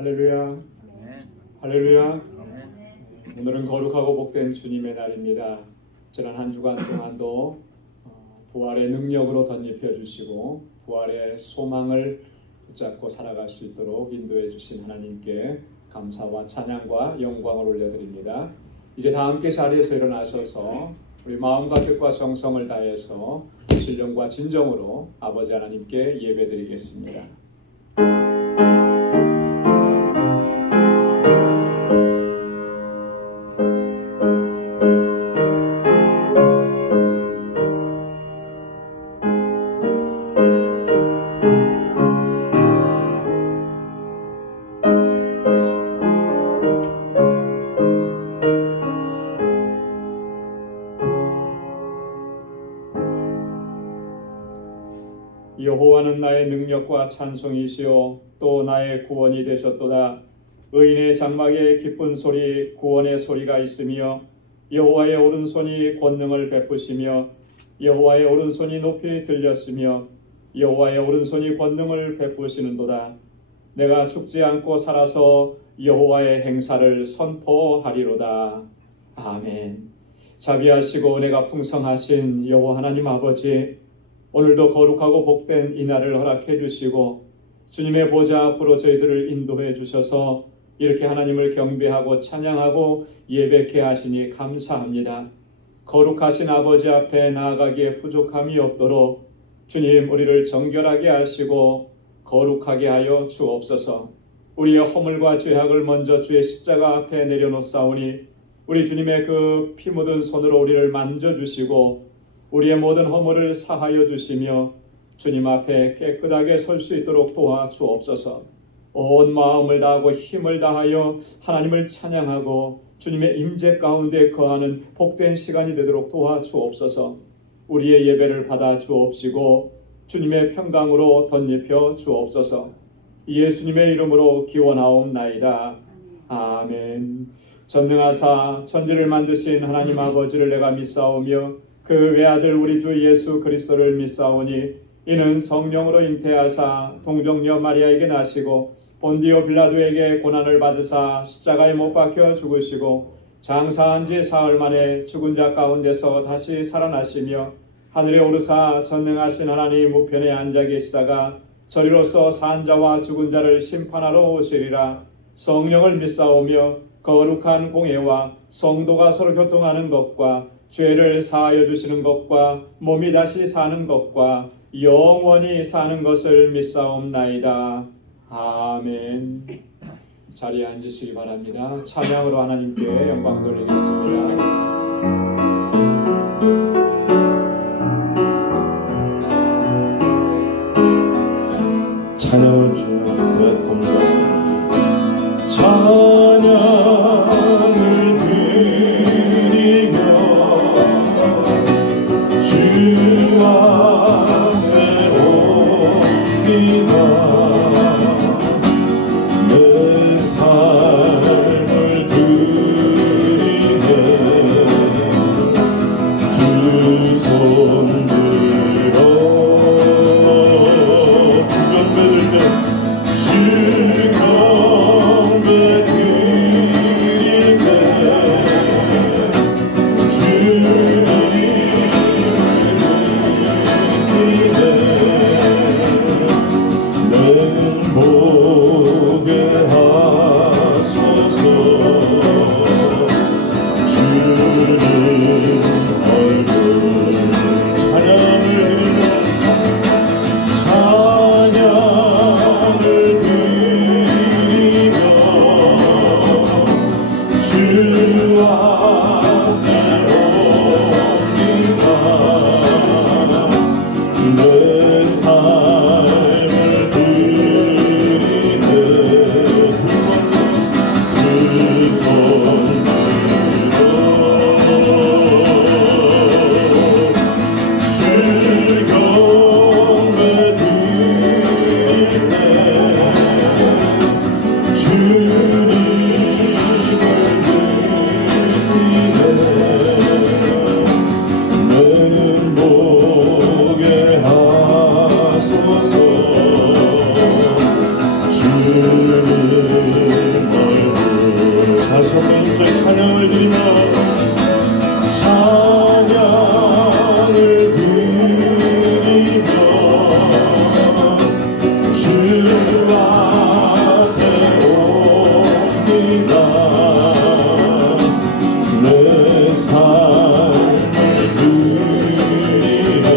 할렐루야. 할렐루야. 오늘은 거룩하고 복된 주님의 날입니다. 지난 한 주간 동안도 부활의 능력으로 덧입혀 주시고 부활의 소망을 붙잡고 살아갈 수 있도록 인도해 주신 하나님께 감사와 찬양과 영광을 올려드립니다. 이제 다 함께 자리에서 일어나셔서 우리 마음과 뜻과 정성을 다해서 신령과 진정으로 아버지 하나님께 예배드리겠습니다. 여호와는 나의 능력과 찬송이시요 또 나의 구원이 되셨도다. 의인의 장막에 기쁜 소리 구원의 소리가 있으며 여호와의 오른손이 권능을 베푸시며 여호와의 오른손이 높이 들렸으며 여호와의 오른손이 권능을 베푸시는도다. 내가 죽지 않고 살아서 여호와의 행사를 선포하리로다. 아멘. 자비하시고 은혜가 풍성하신 여호와 하나님 아버지, 오늘도 거룩하고 복된 이 날을 허락해 주시고 주님의 보좌 앞으로 저희들을 인도해 주셔서 이렇게 하나님을 경배하고 찬양하고 예배케 하시니 감사합니다. 거룩하신 아버지 앞에 나아가기에 부족함이 없도록 주님 우리를 정결하게 하시고 거룩하게 하여 주옵소서. 우리의 허물과 죄악을 먼저 주의 십자가 앞에 내려놓사오니 우리 주님의 그 피 묻은 손으로 우리를 만져주시고 우리의 모든 허물을 사하여 주시며 주님 앞에 깨끗하게 설 수 있도록 도와주옵소서. 온 마음을 다하고 힘을 다하여 하나님을 찬양하고 주님의 임재 가운데 거하는 복된 시간이 되도록 도와주옵소서. 우리의 예배를 받아 주옵시고 주님의 평강으로 덧입혀 주옵소서. 예수님의 이름으로 기원하옵나이다. 아멘. 전능하사 천지를 만드신 하나님 아버지를 내가 믿사오며 그 외아들 우리 주 예수 그리스도를 믿사오니 이는 성령으로 잉태하사 동정녀 마리아에게 나시고 본디오 빌라도에게 고난을 받으사 십자가에 못 박혀 죽으시고 장사한 지 사흘 만에 죽은 자 가운데서 다시 살아나시며 하늘에 오르사 전능하신 하나님 우편에 앉아 계시다가 저리로서 산 자와 죽은 자를 심판하러 오시리라. 성령을 믿사오며 거룩한 공예와 성도가 서로 교통하는 것과 죄를 사하여 주시는 것과 몸이 다시 사는 것과 영원히 사는 것을 믿사옵나이다. 아멘. 자리에 앉으시기 바랍니다. 찬양으로 하나님께 영광 돌리겠습니다. 찬양을 주님께 봅니다. 찬양을 드리며 주 앞에 옵니다. 내 삶을 드리네 두 손 들어 주 경배 드릴 때 주 경배 드릴 때 주님을 믿네 내는 보게 하소서. 주님 얼굴 찬양을 드리며 주 앞에 옵니다. 내 삶을 드리네 두 손 들어 주 경배 드리네 주님을 믿네 내는 보게 하소서. 주님 내 삶을 드리네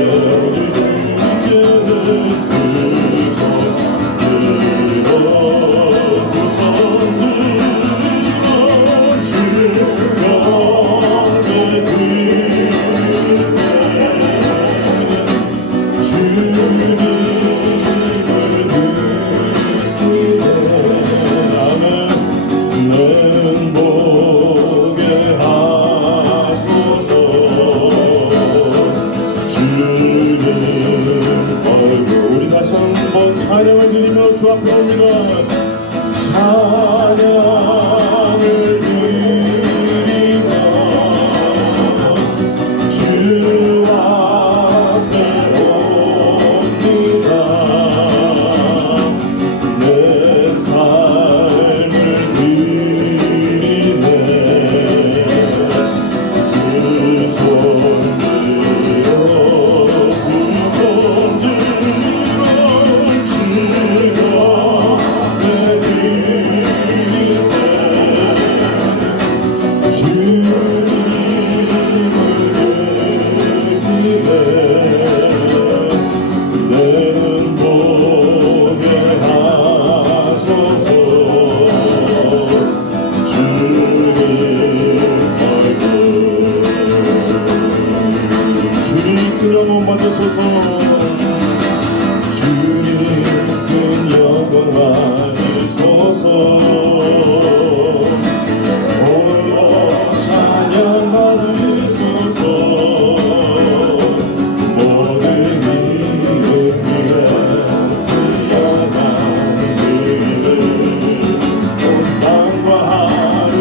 우리 주님께는 우리 다시 한번 찬양을 드리며 주 앞에 옵니다. 찬양을 드리며 주 앞에 옵니다. 내 삶을 드리네 그 손 영원 받으소서 주님 큰 영광 받으소서 홀로 찬양 받으소서 모든 이름 위에 뛰어난 그를 온 땅과 하늘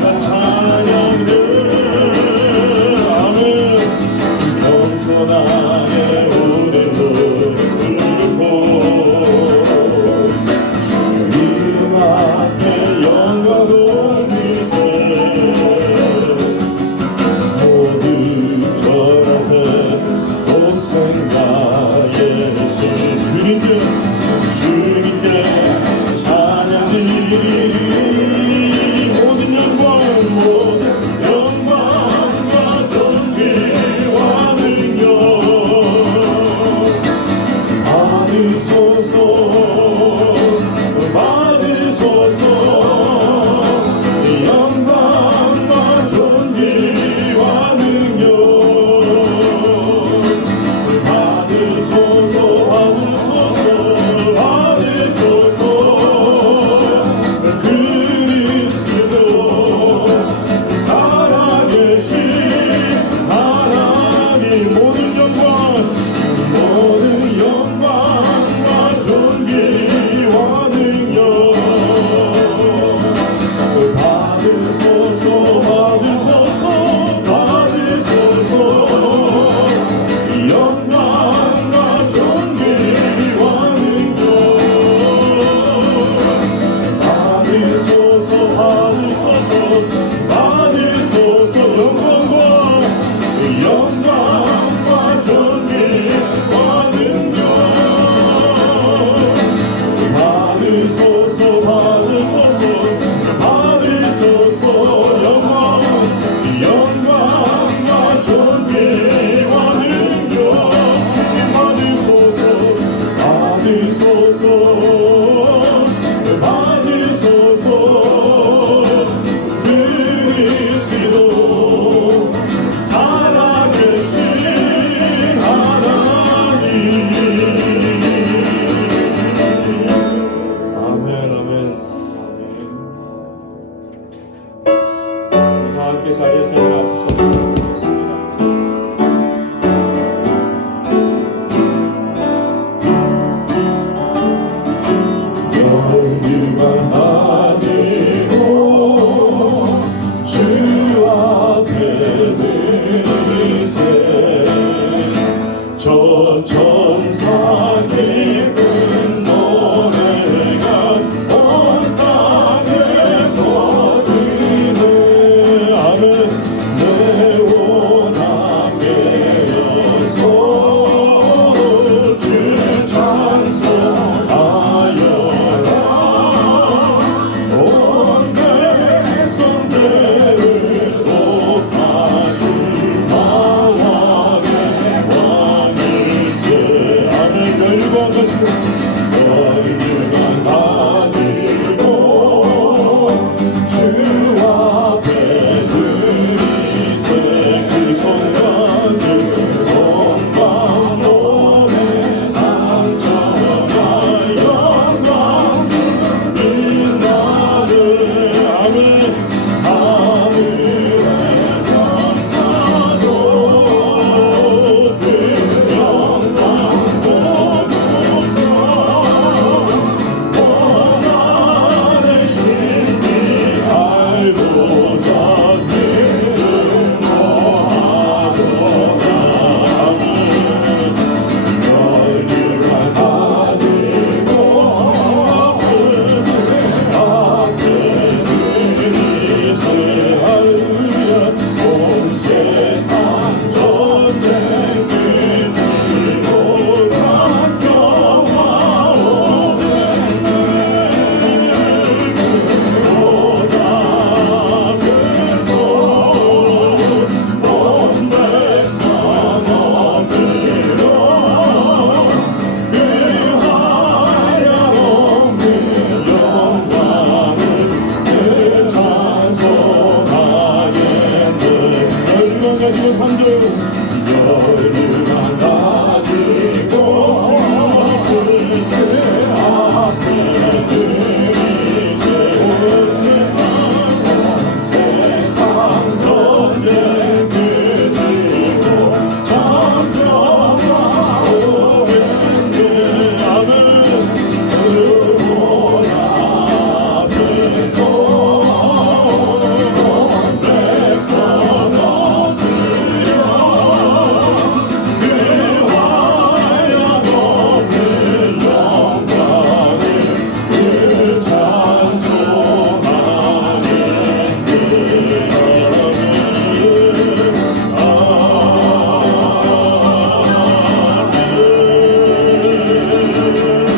다 찬양들 나의 우리를 불고 주 이름 앞에 영광을 비세 모두 전하세 동생과 예수 주님께 찬양 드리리 모든 영광과 존귀와 받으소서 영광과 존귀와 능력 그리스도 살아계신 하나님 모든 영광과 존귀와 능력 저 천사 기쁜 노래가 온 땅에 퍼지네 아멘 내 가지고 산들 열매만 가지고 제 앞에 들이세 온 세상 전쟁 그치고 정평화 오랜데 아멘 그보다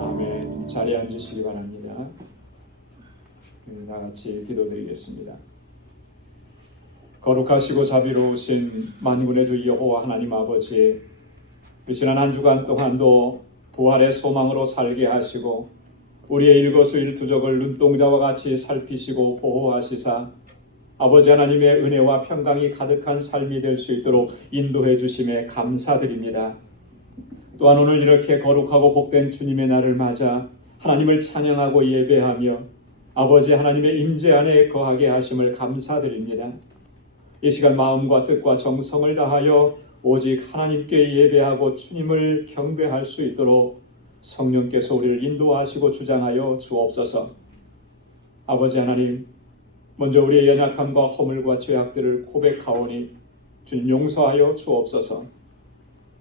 아멘. 자리에 앉으시기 바랍니다. 다 같이 기도드리겠습니다. 거룩하시고 자비로우신 만군의 주 여호와 하나님 아버지, 지난 한 주간 동안도 부활의 소망으로 살게 하시고 우리의 일거수일투족을 눈동자와 같이 살피시고 보호하시사 아버지 하나님의 은혜와 평강이 가득한 삶이 될 수 있도록 인도해 주심에 감사드립니다. 또한 오늘 이렇게 거룩하고 복된 주님의 날을 맞아 하나님을 찬양하고 예배하며 아버지 하나님의 임재 안에 거하게 하심을 감사드립니다. 이 시간 마음과 뜻과 정성을 다하여 오직 하나님께 예배하고 주님을 경배할 수 있도록 성령께서 우리를 인도하시고 주장하여 주옵소서. 아버지 하나님, 먼저 우리의 연약함과 허물과 죄악들을 고백하오니 주님 용서하여 주옵소서.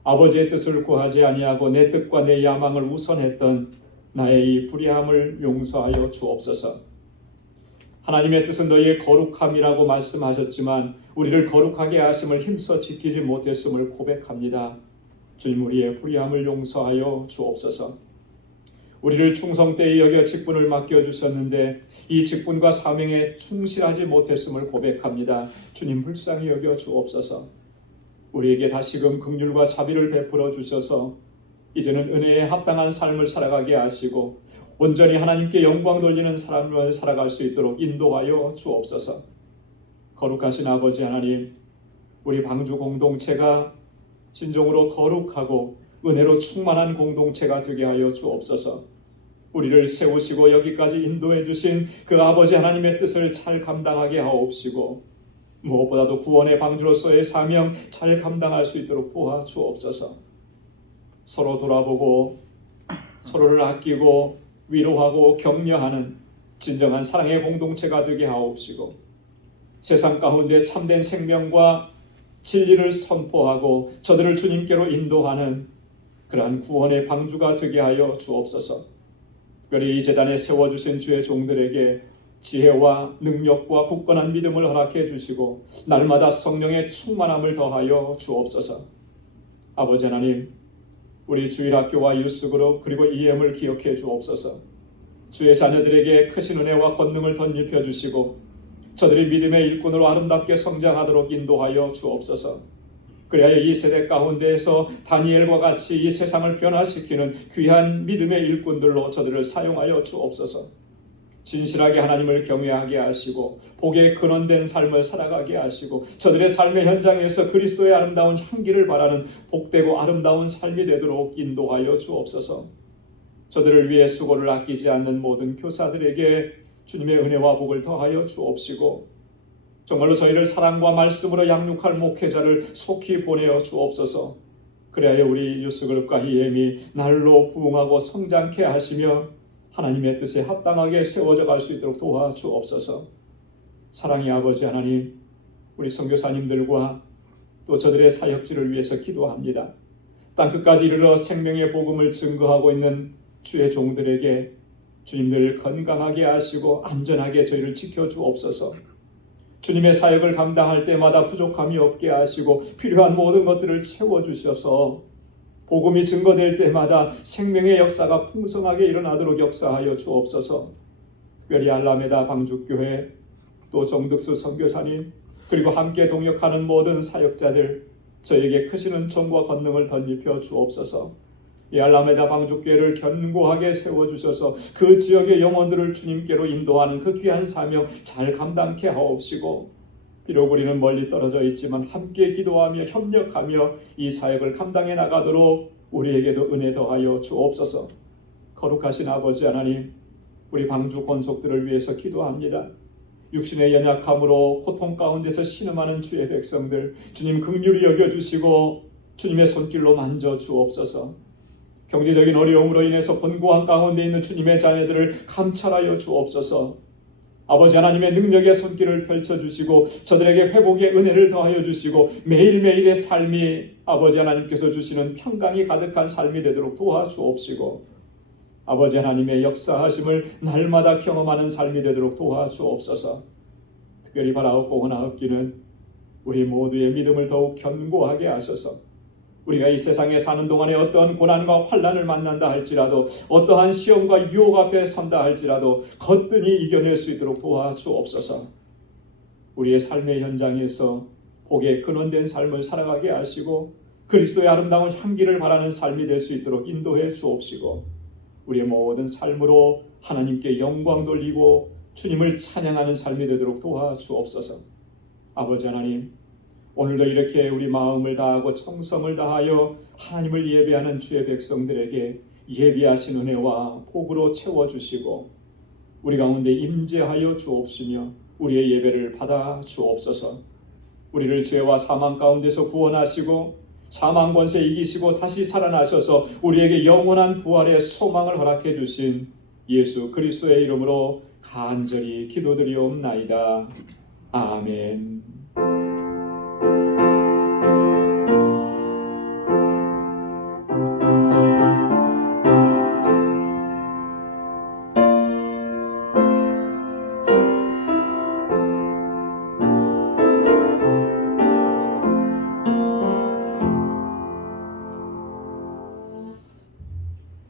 아버지의 뜻을 구하지 아니하고 내 뜻과 내 야망을 우선했던 나의 이 불의함을 용서하여 주옵소서. 하나님의 뜻은 너희의 거룩함이라고 말씀하셨지만 우리를 거룩하게 하심을 힘써 지키지 못했음을 고백합니다. 주님, 우리의 불의함을 용서하여 주옵소서. 우리를 충성되이 여겨 직분을 맡겨주셨는데 이 직분과 사명에 충실하지 못했음을 고백합니다. 주님, 불쌍히 여겨 주옵소서. 우리에게 다시금 긍휼과 자비를 베풀어 주셔서 이제는 은혜에 합당한 삶을 살아가게 하시고 온전히 하나님께 영광 돌리는 삶을 살아갈 수 있도록 인도하여 주옵소서. 거룩하신 아버지 하나님, 우리 방주 공동체가 진정으로 거룩하고 은혜로 충만한 공동체가 되게 하여 주옵소서. 우리를 세우시고 여기까지 인도해 주신 그 아버지 하나님의 뜻을 잘 감당하게 하옵시고 무엇보다도 구원의 방주로서의 사명 잘 감당할 수 있도록 도와주옵소서. 서로 돌아보고 서로를 아끼고 위로하고 격려하는 진정한 사랑의 공동체가 되게 하옵시고 세상 가운데 참된 생명과 진리를 선포하고 저들을 주님께로 인도하는 그러한 구원의 방주가 되게 하여 주옵소서. 특별히 이 재단에 세워주신 주의 종들에게 지혜와 능력과 굳건한 믿음을 허락해 주시고 날마다 성령의 충만함을 더하여 주옵소서. 아버지 하나님, 우리 주일학교와 유스그룹 그리고 EM을 기억해 주옵소서. 주의 자녀들에게 크신 은혜와 권능을 덧입혀 주시고 저들이 믿음의 일꾼으로 아름답게 성장하도록 인도하여 주옵소서. 그래야 이 세대 가운데에서 다니엘과 같이 이 세상을 변화시키는 귀한 믿음의 일꾼들로 저들을 사용하여 주옵소서. 진실하게 하나님을 경외하게 하시고 복의 근원된 삶을 살아가게 하시고 저들의 삶의 현장에서 그리스도의 아름다운 향기를 바라는 복되고 아름다운 삶이 되도록 인도하여 주옵소서. 저들을 위해 수고를 아끼지 않는 모든 교사들에게 주님의 은혜와 복을 더하여 주옵시고 정말로 저희를 사랑과 말씀으로 양육할 목회자를 속히 보내어 주옵소서. 그래야 우리 유스그룹과 EM이 날로 부흥하고 성장케 하시며 하나님의 뜻에 합당하게 세워져 갈 수 있도록 도와주옵소서. 사랑의 아버지 하나님, 우리 선교사님들과 또 저들의 사역지를 위해서 기도합니다. 땅끝까지 이르러 생명의 복음을 증거하고 있는 주의 종들에게 주님들 건강하게 하시고 안전하게 저희를 지켜주옵소서. 주님의 사역을 감당할 때마다 부족함이 없게 하시고 필요한 모든 것들을 채워주셔서 복음이 증거될 때마다 생명의 역사가 풍성하게 일어나도록 역사하여 주옵소서. 특별히 알라메다 방주교회 또 정득수 선교사님 그리고 함께 동역하는 모든 사역자들 저에게 크신 은총과 권능을 덧입혀 주옵소서. 이 알라메다 방주교회를 견고하게 세워주셔서 그 지역의 영혼들을 주님께로 인도하는 그 귀한 사명 잘 감당케 하옵시고 비록 우리는 멀리 떨어져 있지만 함께 기도하며 협력하며 이 사역을 감당해 나가도록 우리에게도 은혜 더하여 주옵소서. 거룩하신 아버지 하나님, 우리 방주 권속들을 위해서 기도합니다. 육신의 연약함으로 고통 가운데서 신음하는 주의 백성들, 주님 긍휼히 여겨주시고 주님의 손길로 만져 주옵소서. 경제적인 어려움으로 인해서 곤고한 가운데 있는 주님의 자녀들을 감찰하여 주옵소서. 아버지 하나님의 능력의 손길을 펼쳐주시고 저들에게 회복의 은혜를 더하여 주시고 매일매일의 삶이 아버지 하나님께서 주시는 평강이 가득한 삶이 되도록 도와주옵시고 아버지 하나님의 역사하심을 날마다 경험하는 삶이 되도록 도와주옵소서. 특별히 바라옵고 원하옵기는 우리 모두의 믿음을 더욱 견고하게 하셔서 우리가 이 세상에 사는 동안에 어떠한 고난과 환난을 만난다 할지라도 어떠한 시험과 유혹 앞에 선다 할지라도 거뜬히 이겨낼 수 있도록 도와주옵소서. 우리의 삶의 현장에서 복의 근원된 삶을 살아가게 하시고 그리스도의 아름다운 향기를 바라는 삶이 될 수 있도록 인도해 주옵시고 우리의 모든 삶으로 하나님께 영광 돌리고 주님을 찬양하는 삶이 되도록 도와주옵소서. 아버지 하나님, 오늘도 이렇게 우리 마음을 다하고 정성을 다하여 하나님을 예배하는 주의 백성들에게 예비하신 은혜와 복으로 채워주시고 우리 가운데 임재하여 주옵시며 우리의 예배를 받아 주옵소서. 우리를 죄와 사망 가운데서 구원하시고 사망 권세 이기시고 다시 살아나셔서 우리에게 영원한 부활의 소망을 허락해 주신 예수 그리스도의 이름으로 간절히 기도드리옵나이다. 아멘.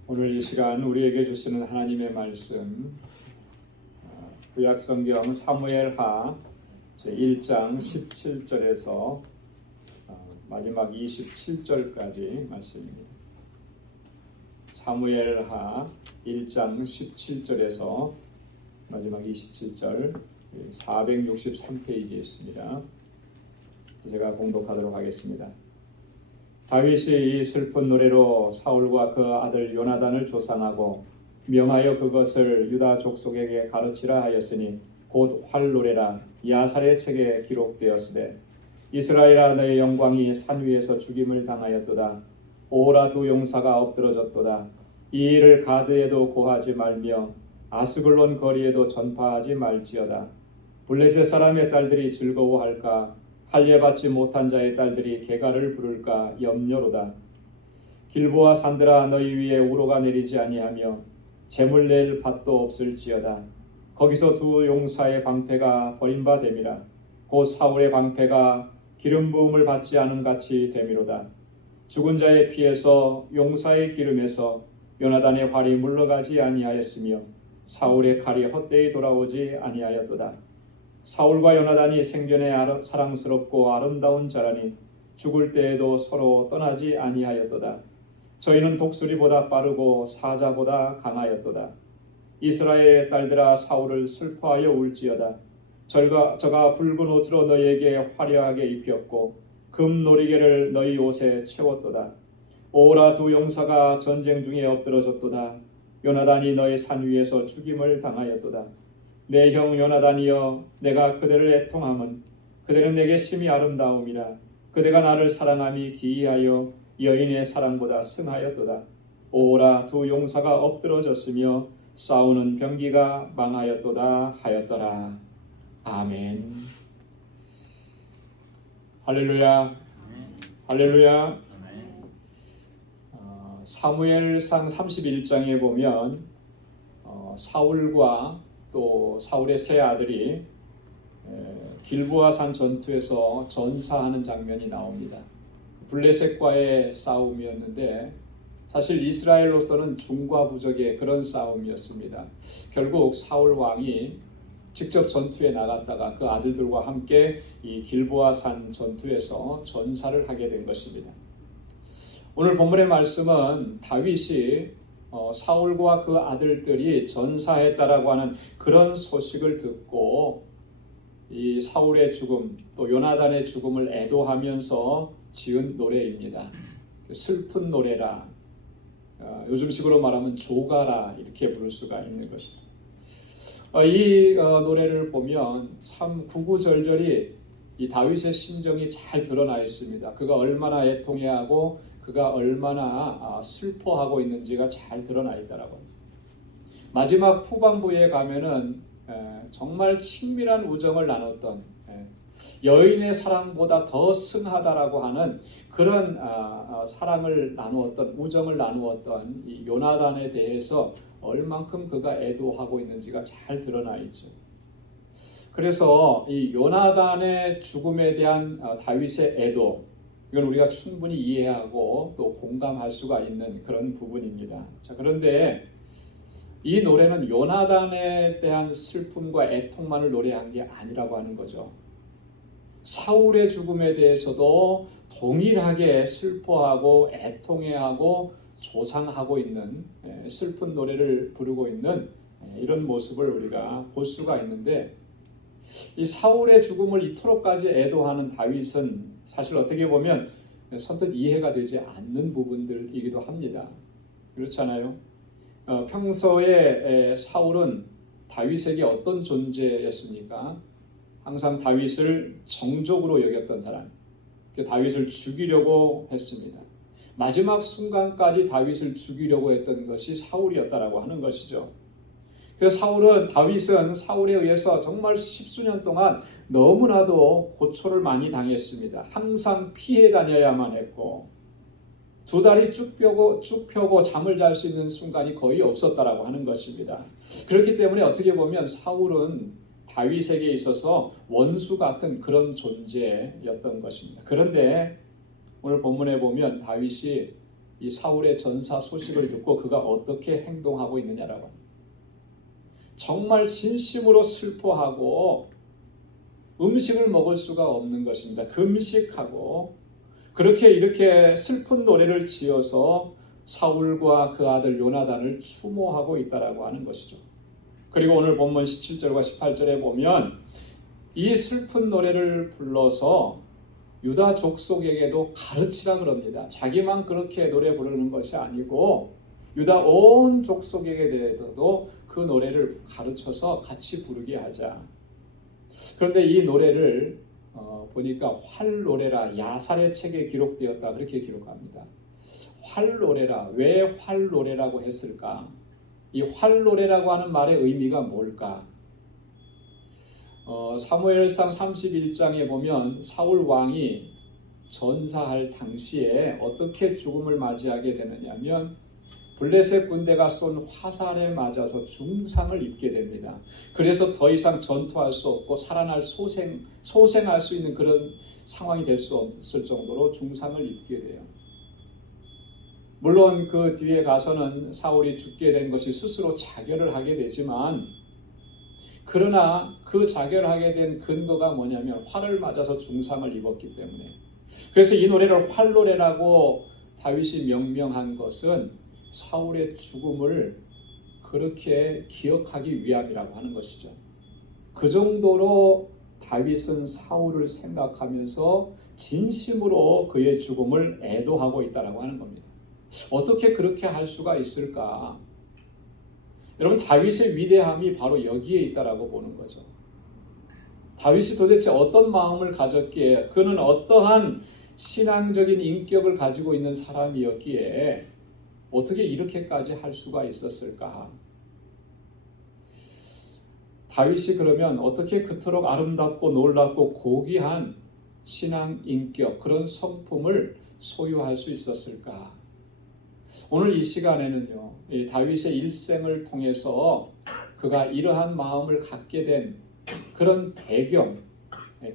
오늘 이 시간 우리에게 주시는 하나님의 말씀 구약성경 사무엘하 1장 17절에서 마지막 27절까지 말씀입니다. 사무엘하 1장 17절에서 마지막 27절 463페이지에 있습니다. 제가 봉독하도록 하겠습니다. 다윗이 이 슬픈 노래로 사울과 그 아들 요나단을 조상하고 명하여 그것을 유다 족속에게 가르치라 하였으니 곧 활노래라 야살의 책에 기록되었으되 이스라엘아 너의 영광이 산 위에서 죽임을 당하였도다. 오라 두 용사가 엎드러졌도다. 이 일을 가드에도 고하지 말며 아스글론 거리에도 전파하지 말지어다. 블레셋 사람의 딸들이 즐거워할까 할례받지 못한 자의 딸들이 개가를 부를까 염려로다. 길보아 산들아 너희 위에 우로가 내리지 아니하며 재물 낼 밭도 없을지어다. 거기서 두 용사의 방패가 버림바 됨이라. 곧 사울의 방패가 기름 부음을 받지 않음 같이 됨이로다. 죽은 자의 피에서 용사의 기름에서 요나단의 활이 물러가지 아니하였으며 사울의 칼이 헛되이 돌아오지 아니하였도다. 사울과 요나단이 생전에 사랑스럽고 아름다운 자라니 죽을 때에도 서로 떠나지 아니하였도다. 저희는 독수리보다 빠르고 사자보다 강하였도다. 이스라엘의 딸들아 사울을 슬퍼하여 울지어다. 저가 붉은 옷으로 너희에게 화려하게 입혔고 금 놀이개를 너희 옷에 채웠도다. 오라 두 용사가 전쟁 중에 엎드러졌도다. 요나단이 너희 산 위에서 죽임을 당하였도다. 내 형 요나단이여 내가 그대를 애통함은 그대는 내게 심히 아름다움이라. 그대가 나를 사랑함이 기이하여 여인의 사랑보다 승하였도다. 오라 두 용사가 엎드러졌으며 싸우는 병기가 망하였도다 하였더라. 아멘. 할렐루야. 할렐루야. 사무엘상 31장에 보면 사울과 또 사울의 세 아들이 길보아산 전투에서 전사하는 장면이 나옵니다. 블레셋과의 싸움이었는데 사실 이스라엘로서는 중과부적의 그런 싸움이었습니다. 결국 사울 왕이 직접 전투에 나갔다가 그 아들들과 함께 이 길보아산 전투에서 전사를 하게 된 것입니다. 오늘 본문의 말씀은 다윗이 사울과 그 아들들이 전사했다라고 하는 그런 소식을 듣고 이 사울의 죽음 또 요나단의 죽음을 애도하면서 지은 노래입니다. 슬픈 노래라, 요즘식으로 말하면 조가라 이렇게 부를 수가 있는 것이죠. 이 노래를 보면 참 구구절절히 이 다윗의 심정이 잘 드러나 있습니다. 그가 얼마나 애통해하고 그가 얼마나 슬퍼하고 있는지가 잘 드러나 있다라고. 마지막 후반부에 가면은 정말 친밀한 우정을 나눴던, 여인의 사랑보다 더 승하다라고 하는 그런 사랑을 나누었던, 우정을 나누었던 이 요나단에 대해서 얼만큼 그가 애도하고 있는지가 잘 드러나 있죠. 그래서 이 요나단의 죽음에 대한 다윗의 애도, 이건 우리가 충분히 이해하고 또 공감할 수가 있는 그런 부분입니다. 자, 그런데 이 노래는 요나단에 대한 슬픔과 애통만을 노래한 게 아니라고 하는 거죠. 사울의 죽음에 대해서도 동일하게 슬퍼하고 애통해하고 조상하고 있는, 슬픈 노래를 부르고 있는 이런 모습을 우리가 볼 수가 있는데, 이 사울의 죽음을 이토록까지 애도하는 다윗은 사실 어떻게 보면 선뜻 이해가 되지 않는 부분들이기도 합니다. 그렇잖아요. 평소에 사울은 다윗에게 어떤 존재였습니까? 항상 다윗을 정적으로 여겼던 사람, 다윗을 죽이려고 했습니다. 마지막 순간까지 다윗을 죽이려고 했던 것이 사울이었다라고 하는 것이죠. 그래서 다윗은 사울에 의해서 정말 십수년 동안 너무나도 고초를 많이 당했습니다. 항상 피해 다녀야만 했고, 두 다리 쭉 펴고 잠을 잘 수 있는 순간이 거의 없었다라고 하는 것입니다. 그렇기 때문에 어떻게 보면 사울은 다윗에게 있어서 원수 같은 그런 존재였던 것입니다. 그런데 오늘 본문에 보면 다윗이 이 사울의 전사 소식을 듣고 그가 어떻게 행동하고 있느냐라고 합니다. 정말 진심으로 슬퍼하고 음식을 먹을 수가 없는 것입니다. 금식하고 이렇게 슬픈 노래를 지어서 사울과 그 아들 요나단을 추모하고 있다라고 하는 것이죠. 그리고 오늘 본문 17절과 18절에 보면 이 슬픈 노래를 불러서 유다 족속에게도 가르치라 그럽니다. 자기만 그렇게 노래 부르는 것이 아니고 유다 온 족속에게 대해서도 그 노래를 가르쳐서 같이 부르게 하자. 그런데 이 노래를 보니까 활노래라, 야살의 책에 기록되었다 그렇게 기록합니다. 활노래라, 왜 활노래라고 했을까? 이 활노래라고 하는 말의 의미가 뭘까? 사무엘상 31장에 보면 사울 왕이 전사할 당시에 어떻게 죽음을 맞이하게 되느냐면 블레셋 군대가 쏜 화살에 맞아서 중상을 입게 됩니다. 그래서 더 이상 전투할 수 없고 살아날 소생할 수 있는 그런 상황이 될 수 없을 정도로 중상을 입게 돼요. 물론 그 뒤에 가서는 사울이 죽게 된 것이 스스로 자결을 하게 되지만, 그러나 그 자결하게 된 근거가 뭐냐면 활을 맞아서 중상을 입었기 때문에. 그래서 이 노래를 활노래라고 다윗이 명명한 것은 사울의 죽음을 그렇게 기억하기 위함이라고 하는 것이죠. 그 정도로 다윗은 사울을 생각하면서 진심으로 그의 죽음을 애도하고 있다라고 하는 겁니다. 어떻게 그렇게 할 수가 있을까? 여러분, 다윗의 위대함이 바로 여기에 있다라고 보는 거죠. 다윗이 도대체 어떤 마음을 가졌기에, 그는 어떠한 신앙적인 인격을 가지고 있는 사람이었기에 어떻게 이렇게까지 할 수가 있었을까? 다윗이 그러면 어떻게 그토록 아름답고 놀랍고 고귀한 신앙 인격, 그런 성품을 소유할 수 있었을까? 오늘 이 시간에는요, 이 다윗의 일생을 통해서 그가 이러한 마음을 갖게 된 그런 배경,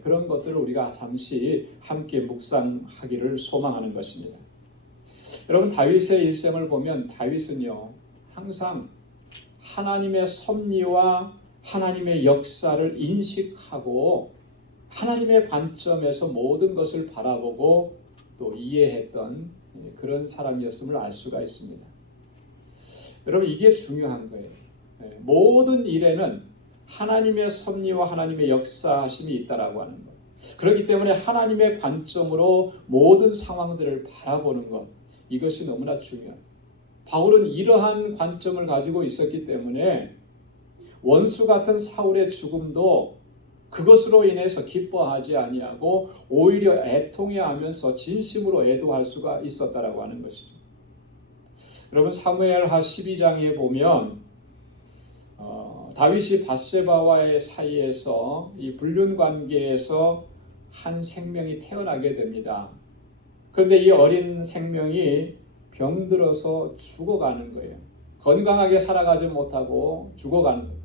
그런 것들을 우리가 잠시 함께 묵상하기를 소망하는 것입니다. 여러분, 다윗의 일생을 보면 다윗은요, 항상 하나님의 섭리와 하나님의 역사를 인식하고 하나님의 관점에서 모든 것을 바라보고 또 이해했던 그런 사람이었음을 알 수가 있습니다. 여러분, 이게 중요한 거예요. 모든 일에는 하나님의 섭리와 하나님의 역사하심이 있다라고 하는 것. 그렇기 때문에 하나님의 관점으로 모든 상황들을 바라보는 것, 이것이 너무나 중요합니다. 바울은 이러한 관점을 가지고 있었기 때문에 원수 같은 사울의 죽음도 그것으로 인해서 기뻐하지 아니하고 오히려 애통해하면서 진심으로 애도할 수가 있었다라고 하는 것이죠. 여러분 사무엘하 12장에 보면 다윗이 밧세바와의 사이에서 이 불륜 관계에서 한 생명이 태어나게 됩니다. 그런데 이 어린 생명이 병들어서 죽어가는 거예요. 건강하게 살아가지 못하고 죽어가는 거예요.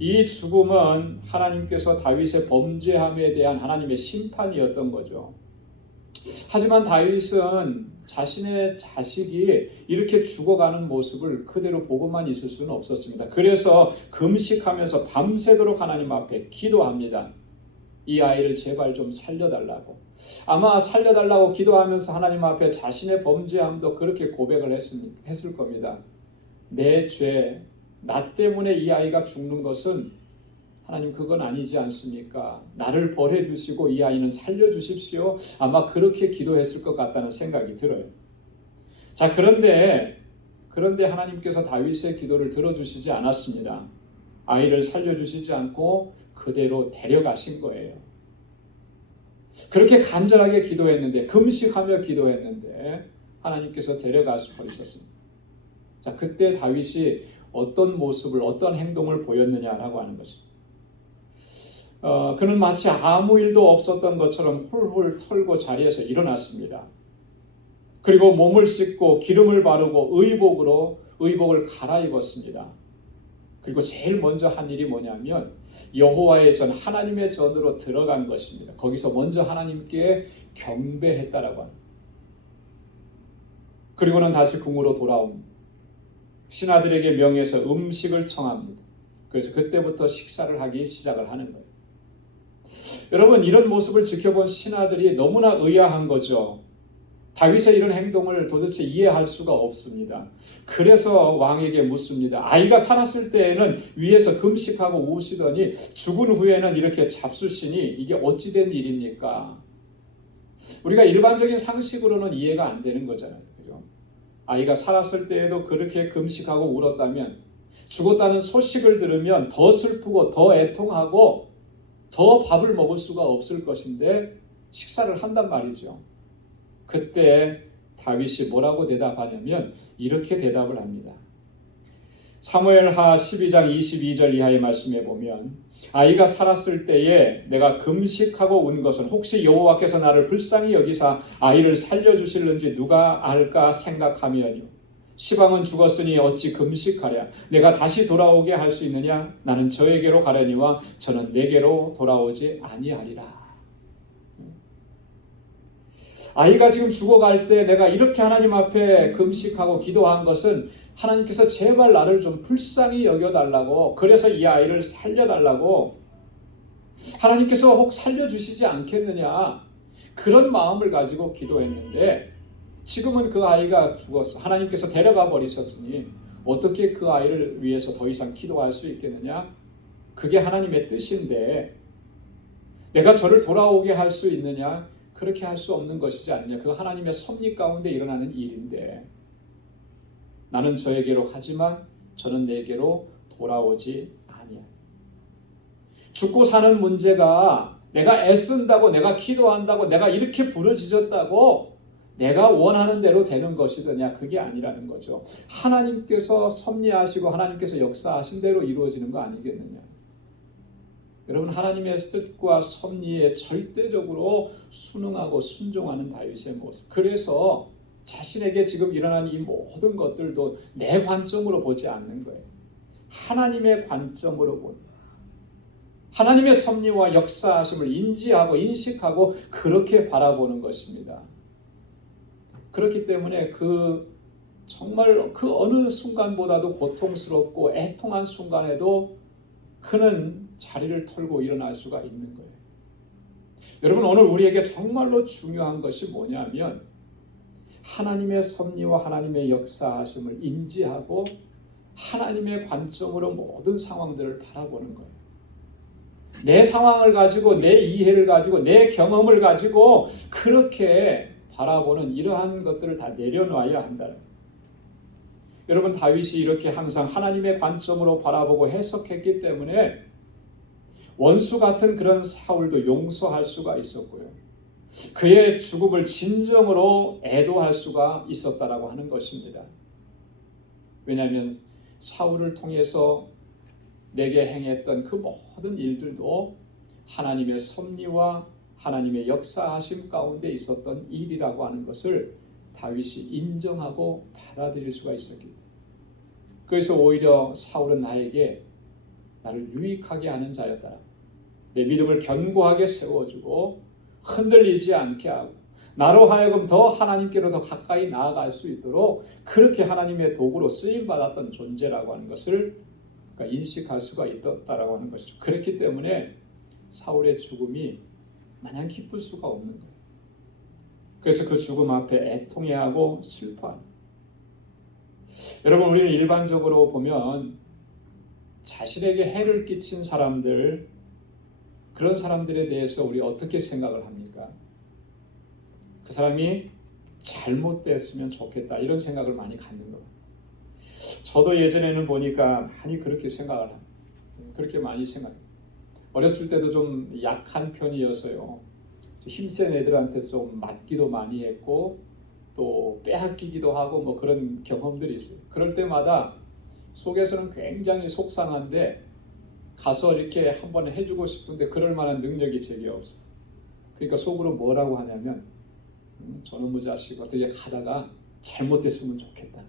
이 죽음은 하나님께서 다윗의 범죄함에 대한 하나님의 심판이었던 거죠. 하지만 다윗은 자신의 자식이 이렇게 죽어가는 모습을 그대로 보고만 있을 수는 없었습니다. 그래서 금식하면서 밤새도록 하나님 앞에 기도합니다. 이 아이를 제발 좀 살려달라고. 아마 살려달라고 기도하면서 하나님 앞에 자신의 범죄함도 그렇게 고백을 했을 겁니다. 내 죄, 나 때문에 이 아이가 죽는 것은 하나님 그건 아니지 않습니까? 나를 벌해 주시고 이 아이는 살려 주십시오. 아마 그렇게 기도했을 것 같다는 생각이 들어요. 자, 그런데 하나님께서 다윗의 기도를 들어주시지 않았습니다. 아이를 살려 주시지 않고 그대로 데려가신 거예요. 그렇게 간절하게 기도했는데, 금식하며 기도했는데 하나님께서 데려가셔 버리셨습니다. 자, 그때 다윗이 어떤 모습을, 어떤 행동을 보였느냐라고 하는 것입니다. 그는 마치 아무 일도 없었던 것처럼 훌훌 털고 자리에서 일어났습니다. 그리고 몸을 씻고 기름을 바르고 의복을 갈아입었습니다. 그리고 제일 먼저 한 일이 뭐냐면 여호와의 전, 하나님의 전으로 들어간 것입니다. 거기서 먼저 하나님께 경배했다라고 합니다. 그리고는 다시 궁으로 돌아옵니다. 신하들에게 명해서 음식을 청합니다. 그래서 그때부터 식사를 하기 시작을 하는 거예요. 여러분, 이런 모습을 지켜본 신하들이 너무나 의아한 거죠. 다윗의 이런 행동을 도대체 이해할 수가 없습니다. 그래서 왕에게 묻습니다. 아이가 살았을 때에는 위에서 금식하고 우시더니 죽은 후에는 이렇게 잡수시니 이게 어찌 된 일입니까? 우리가 일반적인 상식으로는 이해가 안 되는 거잖아요. 그죠? 아이가 살았을 때에도 그렇게 금식하고 울었다면 죽었다는 소식을 들으면 더 슬프고 더 애통하고 더 밥을 먹을 수가 없을 것인데 식사를 한단 말이죠. 그때 다윗이 뭐라고 대답하냐면 이렇게 대답을 합니다. 사무엘하 12장 22절 이하의 말씀에 보면 아이가 살았을 때에 내가 금식하고 운 것은 혹시 여호와께서 나를 불쌍히 여기사 아이를 살려주실는지 누가 알까 생각하면요. 시방은 죽었으니 어찌 금식하랴. 내가 다시 돌아오게 할 수 있느냐. 나는 저에게로 가려니와 저는 내게로 돌아오지 아니하리라. 아이가 지금 죽어갈 때 내가 이렇게 하나님 앞에 금식하고 기도한 것은 하나님께서 제발 나를 좀 불쌍히 여겨달라고, 그래서 이 아이를 살려달라고, 하나님께서 혹 살려주시지 않겠느냐, 그런 마음을 가지고 기도했는데 지금은 그 아이가 죽었어. 하나님께서 데려가 버리셨으니 어떻게 그 아이를 위해서 더 이상 기도할 수 있겠느냐? 그게 하나님의 뜻인데 내가 저를 돌아오게 할 수 있느냐? 그렇게 할 수 없는 것이지 않냐? 그 하나님의 섭리 가운데 일어나는 일인데 나는 저에게로 가지만 저는 내게로 돌아오지 아니야. 죽고 사는 문제가 내가 애쓴다고, 내가 기도한다고, 내가 이렇게 부르짖었다고 내가 원하는 대로 되는 것이더냐? 그게 아니라는 거죠. 하나님께서 섭리하시고 하나님께서 역사하신 대로 이루어지는 거 아니겠느냐? 여러분, 하나님의 뜻과 섭리에 절대적으로 순응하고 순종하는 다윗의 모습. 그래서 자신에게 지금 일어난 이 모든 것들도 내 관점으로 보지 않는 거예요. 하나님의 관점으로 보는 거예요. 하나님의 섭리와 역사하심을 인지하고 인식하고 그렇게 바라보는 것입니다. 그렇기 때문에 정말 그 어느 순간보다도 고통스럽고 애통한 순간에도 그는 자리를 털고 일어날 수가 있는 거예요. 여러분, 오늘 우리에게 정말로 중요한 것이 뭐냐면 하나님의 섭리와 하나님의 역사하심을 인지하고 하나님의 관점으로 모든 상황들을 바라보는 거예요. 내 상황을 가지고 내 이해를 가지고 내 경험을 가지고 그렇게 바라보는 이러한 것들을 다 내려놔야 한다는 거예요. 여러분, 다윗이 이렇게 항상 하나님의 관점으로 바라보고 해석했기 때문에 원수 같은 그런 사울도 용서할 수가 있었고요. 그의 죽음을 진정으로 애도할 수가 있었다라고 하는 것입니다. 왜냐하면 사울을 통해서 내게 행했던 그 모든 일들도 하나님의 섭리와 하나님의 역사하심 가운데 있었던 일이라고 하는 것을 다윗이 인정하고 받아들일 수가 있었기 때문에, 그래서 오히려 사울은 나에게 나를 유익하게 하는 자였다. 내 믿음을 견고하게 세워주고 흔들리지 않게 하고 나로 하여금 더 하나님께로 더 가까이 나아갈 수 있도록 그렇게 하나님의 도구로 쓰임받았던 존재라고 하는 것을 인식할 수가 있었다라고 하는 것이죠. 그렇기 때문에 사울의 죽음이 마냥 기쁠 수가 없는 거예요. 그래서 그 죽음 앞에 애통해하고 슬퍼합니다. 여러분, 우리는 일반적으로 보면 자신에게 해를 끼친 사람들, 그런 사람들에 대해서 우리 어떻게 생각을 합니까? 그 사람이 잘못됐으면 좋겠다, 이런 생각을 많이 갖는 거예요. 저도 예전에는 보니까 많이 그렇게 생각을 합니다. 그렇게 많이 생각해요. 어렸을 때도 좀 약한 편이어서요, 힘센 애들한테 좀 맞기도 많이 했고 또 빼앗기기도 하고 뭐 그런 경험들이 있어요. 그럴 때마다 속에서는 굉장히 속상한데 가서 이렇게 한번 해주고 싶은데 그럴 만한 능력이 제게 없어요. 그러니까 속으로 뭐라고 하냐면 저놈의 자식 어떻게 가다가 잘못됐으면 좋겠다,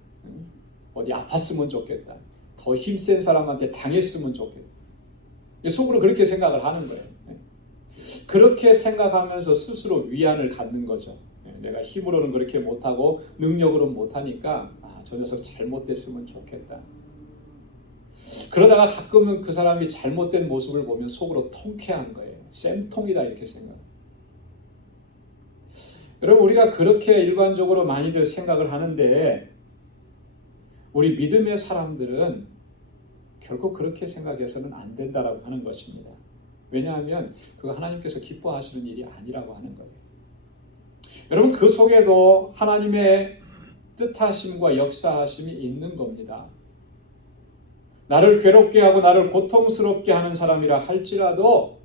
어디 아팠으면 좋겠다, 더 힘센 사람한테 당했으면 좋겠다, 속으로 그렇게 생각을 하는 거예요. 그렇게 생각하면서 스스로 위안을 갖는 거죠. 내가 힘으로는 그렇게 못하고 능력으로는 못하니까 저 녀석 잘못됐으면 좋겠다. 그러다가 가끔은 그 사람이 잘못된 모습을 보면 속으로 통쾌한 거예요. 쌤통이다, 이렇게 생각. 여러분, 우리가 그렇게 일반적으로 많이들 생각을 하는데 우리 믿음의 사람들은 결코 그렇게 생각해서는 안 된다라고 하는 것입니다. 왜냐하면 그거 하나님께서 기뻐하시는 일이 아니라고 하는 거예요. 여러분, 그 속에도 하나님의 뜻하심과 역사하심이 있는 겁니다. 나를 괴롭게 하고 나를 고통스럽게 하는 사람이라 할지라도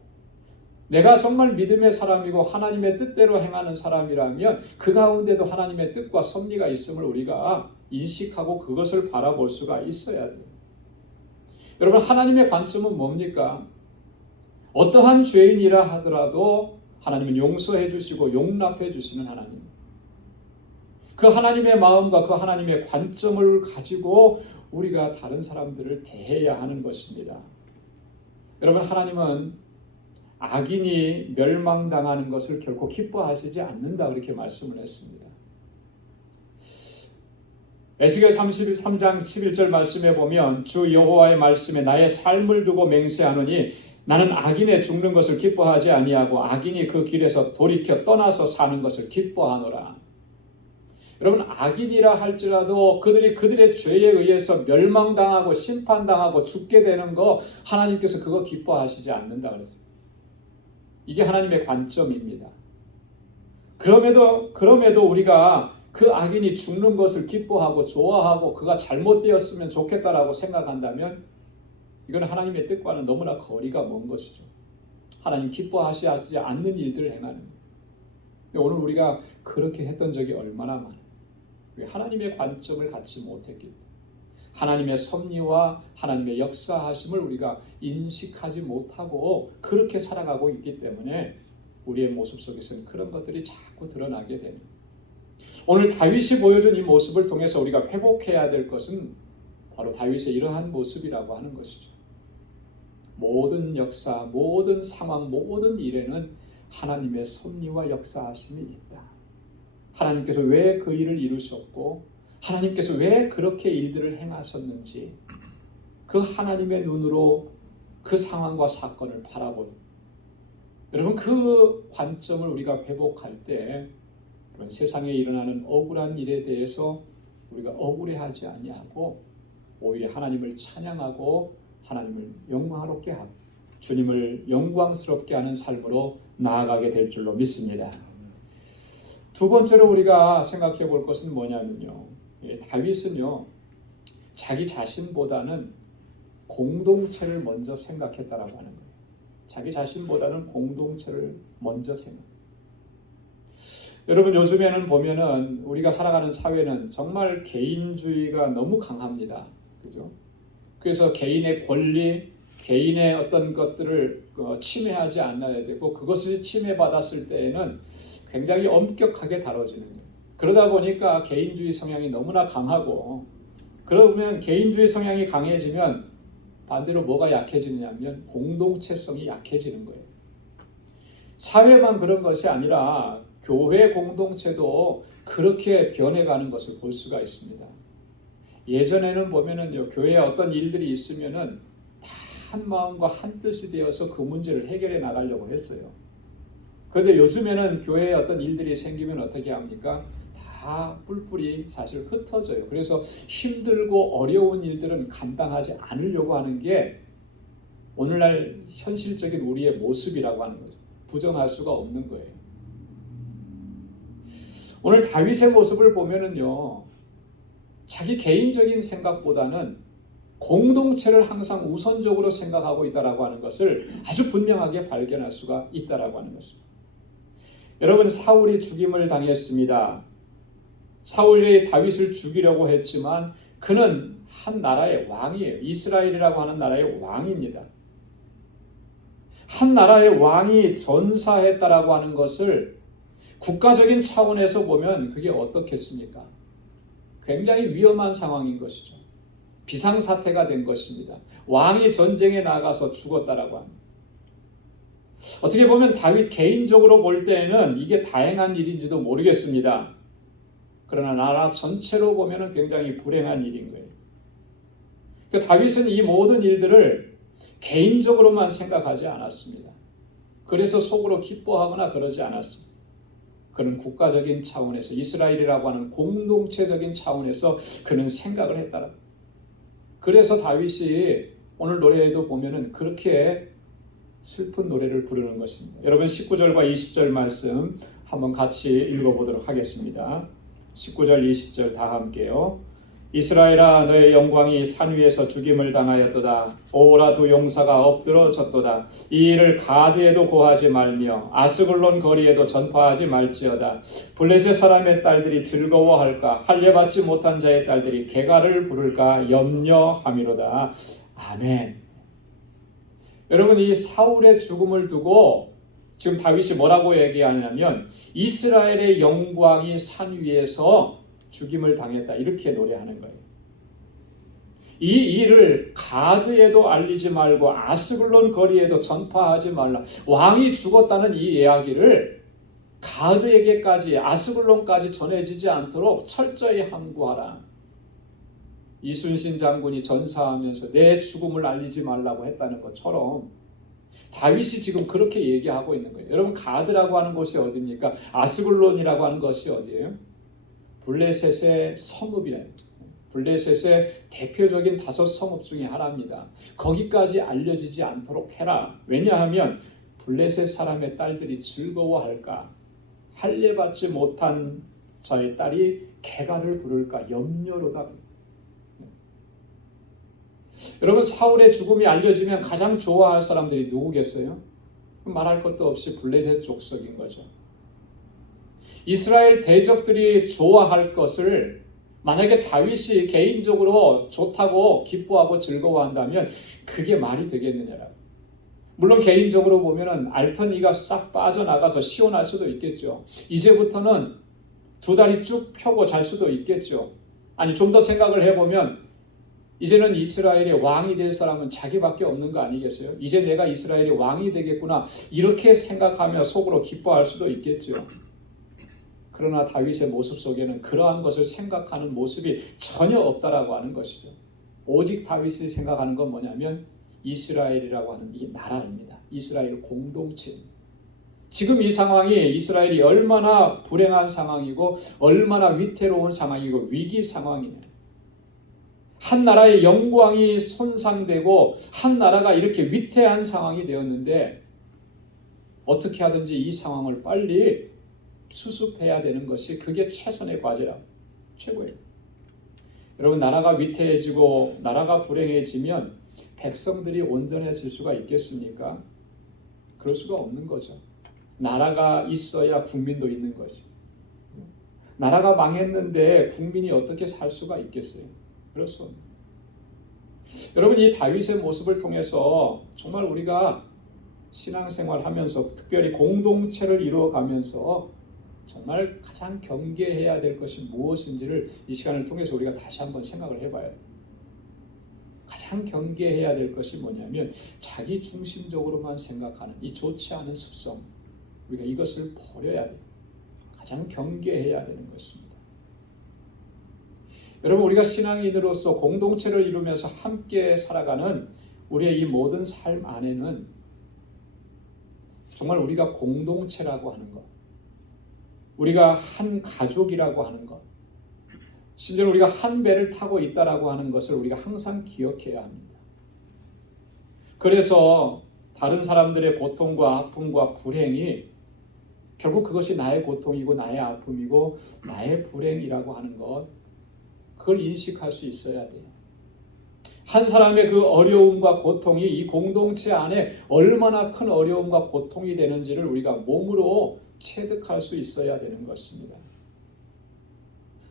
내가 정말 믿음의 사람이고 하나님의 뜻대로 행하는 사람이라면 그 가운데도 하나님의 뜻과 섭리가 있음을 우리가 인식하고 그것을 바라볼 수가 있어야 돼요. 여러분, 하나님의 관점은 뭡니까? 어떠한 죄인이라 하더라도 하나님은 용서해 주시고 용납해 주시는 하나님. 그 하나님의 마음과 그 하나님의 관점을 가지고 우리가 다른 사람들을 대해야 하는 것입니다. 여러분, 하나님은 악인이 멸망당하는 것을 결코 기뻐하시지 않는다, 그렇게 말씀을 했습니다. 에스겔 33장 11절 말씀에 보면 주 여호와의 말씀에 나의 삶을 두고 맹세하노니 나는 악인의 죽는 것을 기뻐하지 아니하고 악인이 그 길에서 돌이켜 떠나서 사는 것을 기뻐하노라. 여러분, 악인이라 할지라도 그들의 죄에 의해서 멸망당하고 심판당하고 죽게 되는 거 하나님께서 그거 기뻐하시지 않는다 그랬어요. 이게 하나님의 관점입니다. 그럼에도 우리가 그 악인이 죽는 것을 기뻐하고 좋아하고 그가 잘못되었으면 좋겠다라고 생각한다면 이건 하나님의 뜻과는 너무나 거리가 먼 것이죠. 하나님 기뻐하시지 않는 일들을 행하는 거예요. 오늘 우리가 그렇게 했던 적이 얼마나 많아요. 하나님의 관점을 갖지 못했기 때문에, 하나님의 섭리와 하나님의 역사하심을 우리가 인식하지 못하고 그렇게 살아가고 있기 때문에 우리의 모습 속에서는 그런 것들이 자꾸 드러나게 됩니다. 오늘 다윗이 보여준 이 모습을 통해서 우리가 회복해야 될 것은 바로 다윗의 이러한 모습이라고 하는 것이죠. 모든 역사, 모든 상황, 모든 일에는 하나님의 섭리와 역사하심이 있다. 하나님께서 왜 그 일을 이루셨고 하나님께서 왜 그렇게 일들을 행하셨는지 그 하나님의 눈으로 그 상황과 사건을 바라보는, 여러분, 그 관점을 우리가 회복할 때 세상에 일어나는 억울한 일에 대해서 우리가 억울해하지 아니하고 오히려 하나님을 찬양하고 하나님을 영광스럽게 하고 주님을 영광스럽게 하는 삶으로 나아가게 될 줄로 믿습니다. 두 번째로 우리가 생각해 볼 것은 뭐냐면요. 다윗은요. 자기 자신보다는 공동체를 먼저 생각했다라고 하는 거예요. 자기 자신보다는 공동체를 먼저 생각. 여러분 요즘에는 보면은 우리가 살아가는 사회는 정말 개인주의가 너무 강합니다. 그죠? 그래서 개인의 권리, 개인의 어떤 것들을 침해하지 않아야 되고 그것을 침해받았을 때에는 굉장히 엄격하게 다뤄지는 거예요. 그러다 보니까 개인주의 성향이 너무나 강하고 그러면 개인주의 성향이 강해지면 반대로 뭐가 약해지냐면 공동체성이 약해지는 거예요. 사회만 그런 것이 아니라 교회 공동체도 그렇게 변해가는 것을 볼 수가 있습니다. 예전에는 보면은요, 교회에 어떤 일들이 있으면은 다 한 마음과 한 뜻이 되어서 그 문제를 해결해 나가려고 했어요. 그런데 요즘에는 교회에 어떤 일들이 생기면 어떻게 합니까? 다 뿔뿔이 사실 흩어져요. 그래서 힘들고 어려운 일들은 감당하지 않으려고 하는 게 오늘날 현실적인 우리의 모습이라고 하는 거죠. 부정할 수가 없는 거예요. 오늘 다윗의 모습을 보면은요, 자기 개인적인 생각보다는 공동체를 항상 우선적으로 생각하고 있다라고 하는 것을 아주 분명하게 발견할 수가 있다라고 하는 것입니다. 여러분, 사울이 죽임을 당했습니다. 사울이 다윗을 죽이려고 했지만 그는 한 나라의 왕이에요. 이스라엘이라고 하는 나라의 왕입니다. 한 나라의 왕이 전사했다라고 하는 것을 국가적인 차원에서 보면 그게 어떻겠습니까? 굉장히 위험한 상황인 것이죠. 비상사태가 된 것입니다. 왕이 전쟁에 나가서 죽었다라고 합니다. 어떻게 보면 다윗 개인적으로 볼 때에는 이게 다행한 일인지도 모르겠습니다. 그러나 나라 전체로 보면 굉장히 불행한 일인 거예요. 그러니까 다윗은 이 모든 일들을 개인적으로만 생각하지 않았습니다. 그래서 속으로 기뻐하거나 그러지 않았습니다. 그는 국가적인 차원에서 이스라엘이라고 하는 공동체적인 차원에서 그는 생각을 했다라. 그래서 다윗이 오늘 노래에도 보면은 그렇게 슬픈 노래를 부르는 것입니다. 여러분 19절과 20절 말씀 한번 같이 읽어보도록 하겠습니다. 19절 20절 다 함께요. 이스라엘아 너의 영광이 산 위에서 죽임을 당하였도다. 오라 두 용사가 엎드러졌도다. 이 일을 가드에도 고하지 말며 아스글론 거리에도 전파하지 말지어다. 블레셋 사람의 딸들이 즐거워할까? 할례받지 못한 자의 딸들이 개가를 부를까? 염려함이로다. 아멘. 여러분 이 사울의 죽음을 두고 지금 다윗이 뭐라고 얘기하냐면 이스라엘의 영광이 산 위에서 죽임을 당했다 이렇게 노래하는 거예요. 이 일을 가드에도 알리지 말고 아스글론 거리에도 전파하지 말라. 왕이 죽었다는 이 이야기를 가드에게까지 아스글론까지 전해지지 않도록 철저히 함구하라. 이순신 장군이 전사하면서 내 죽음을 알리지 말라고 했다는 것처럼 다윗이 지금 그렇게 얘기하고 있는 거예요. 여러분 가드라고 하는 곳이 어디입니까? 아스글론이라고 하는 것이 어디예요? 블레셋의 성읍이에요. 블레셋의 대표적인 5성읍 중에 하나입니다. 거기까지 알려지지 않도록 해라. 왜냐하면 블레셋 사람의 딸들이 즐거워할까? 할례받지 못한 자의 딸이 개가를 부를까? 염려로다. 여러분 사울의 죽음이 알려지면 가장 좋아할 사람들이 누구겠어요? 말할 것도 없이 블레셋 족속인 거죠. 이스라엘 대적들이 좋아할 것을 만약에 다윗이 개인적으로 좋다고 기뻐하고 즐거워한다면 그게 말이 되겠느냐라고. 물론 개인적으로 보면은 앓던 이가 싹 빠져나가서 시원할 수도 있겠죠. 이제부터는 두 다리 쭉 펴고 잘 수도 있겠죠. 아니 좀 더 생각을 해보면 이제는 이스라엘의 왕이 될 사람은 자기밖에 없는 거 아니겠어요? 이제 내가 이스라엘의 왕이 되겠구나 이렇게 생각하며 속으로 기뻐할 수도 있겠죠. 그러나 다윗의 모습 속에는 그러한 것을 생각하는 모습이 전혀 없다라고 하는 것이죠. 오직 다윗이 생각하는 건 뭐냐면 이스라엘이라고 하는 이 나라입니다. 이스라엘 공동체. 지금 이 상황이 이스라엘이 얼마나 불행한 상황이고 얼마나 위태로운 상황이고 위기 상황이냐. 한 나라의 영광이 손상되고 한 나라가 이렇게 위태한 상황이 되었는데 어떻게 하든지 이 상황을 빨리 수습해야 되는 것이 그게 최선의 과제라. 최고예요. 여러분, 나라가 위태해지고 나라가 불행해지면 백성들이 온전해질 수가 있겠습니까? 그럴 수가 없는 거죠. 나라가 있어야 국민도 있는 거죠. 나라가 망했는데 국민이 어떻게 살 수가 있겠어요? 그럴 수 없는. 여러분, 이 다윗의 모습을 통해서 정말 우리가 신앙생활하면서 특별히 공동체를 이루어가면서 정말 가장 경계해야 될 것이 무엇인지를 이 시간을 통해서 우리가 다시 한번 생각을 해봐야 돼요. 가장 경계해야 될 것이 뭐냐면 자기 중심적으로만 생각하는 이 좋지 않은 습성, 우리가 이것을 버려야 돼요. 가장 경계해야 되는 것입니다. 여러분, 우리가 신앙인으로서 공동체를 이루면서 함께 살아가는 우리의 이 모든 삶 안에는 정말 우리가 공동체라고 하는 것, 우리가 한 가족이라고 하는 것, 심지어 우리가 한 배를 타고 있다라고 하는 것을 우리가 항상 기억해야 합니다. 그래서 다른 사람들의 고통과 아픔과 불행이 결국 그것이 나의 고통이고 나의 아픔이고 나의 불행이라고 하는 것, 그걸 인식할 수 있어야 돼요. 한 사람의 그 어려움과 고통이 이 공동체 안에 얼마나 큰 어려움과 고통이 되는지를 우리가 몸으로 체득할 수 있어야 되는 것입니다.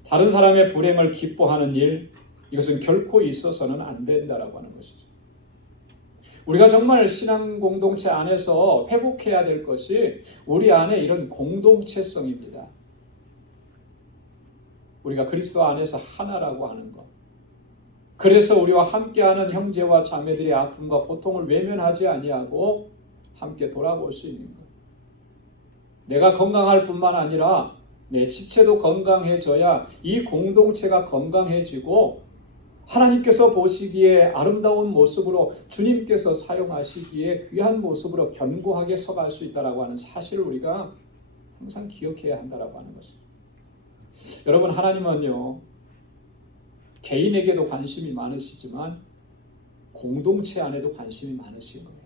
다른 사람의 불행을 기뻐하는 일, 이것은 결코 있어서는 안 된다라고 하는 것이죠. 우리가 정말 신앙 공동체 안에서 회복해야 될 것이 우리 안에 이런 공동체성입니다. 우리가 그리스도 안에서 하나라고 하는 것. 그래서 우리와 함께하는 형제와 자매들의 아픔과 고통을 외면하지 아니하고 함께 돌아볼 수 있는 것. 내가 건강할 뿐만 아니라 내 지체도 건강해져야 이 공동체가 건강해지고 하나님께서 보시기에 아름다운 모습으로 주님께서 사용하시기에 귀한 모습으로 견고하게 서갈 수 있다라고 하는 사실을 우리가 항상 기억해야 한다라고 하는 것입니다. 여러분, 하나님은요, 개인에게도 관심이 많으시지만 공동체 안에도 관심이 많으신 거예요.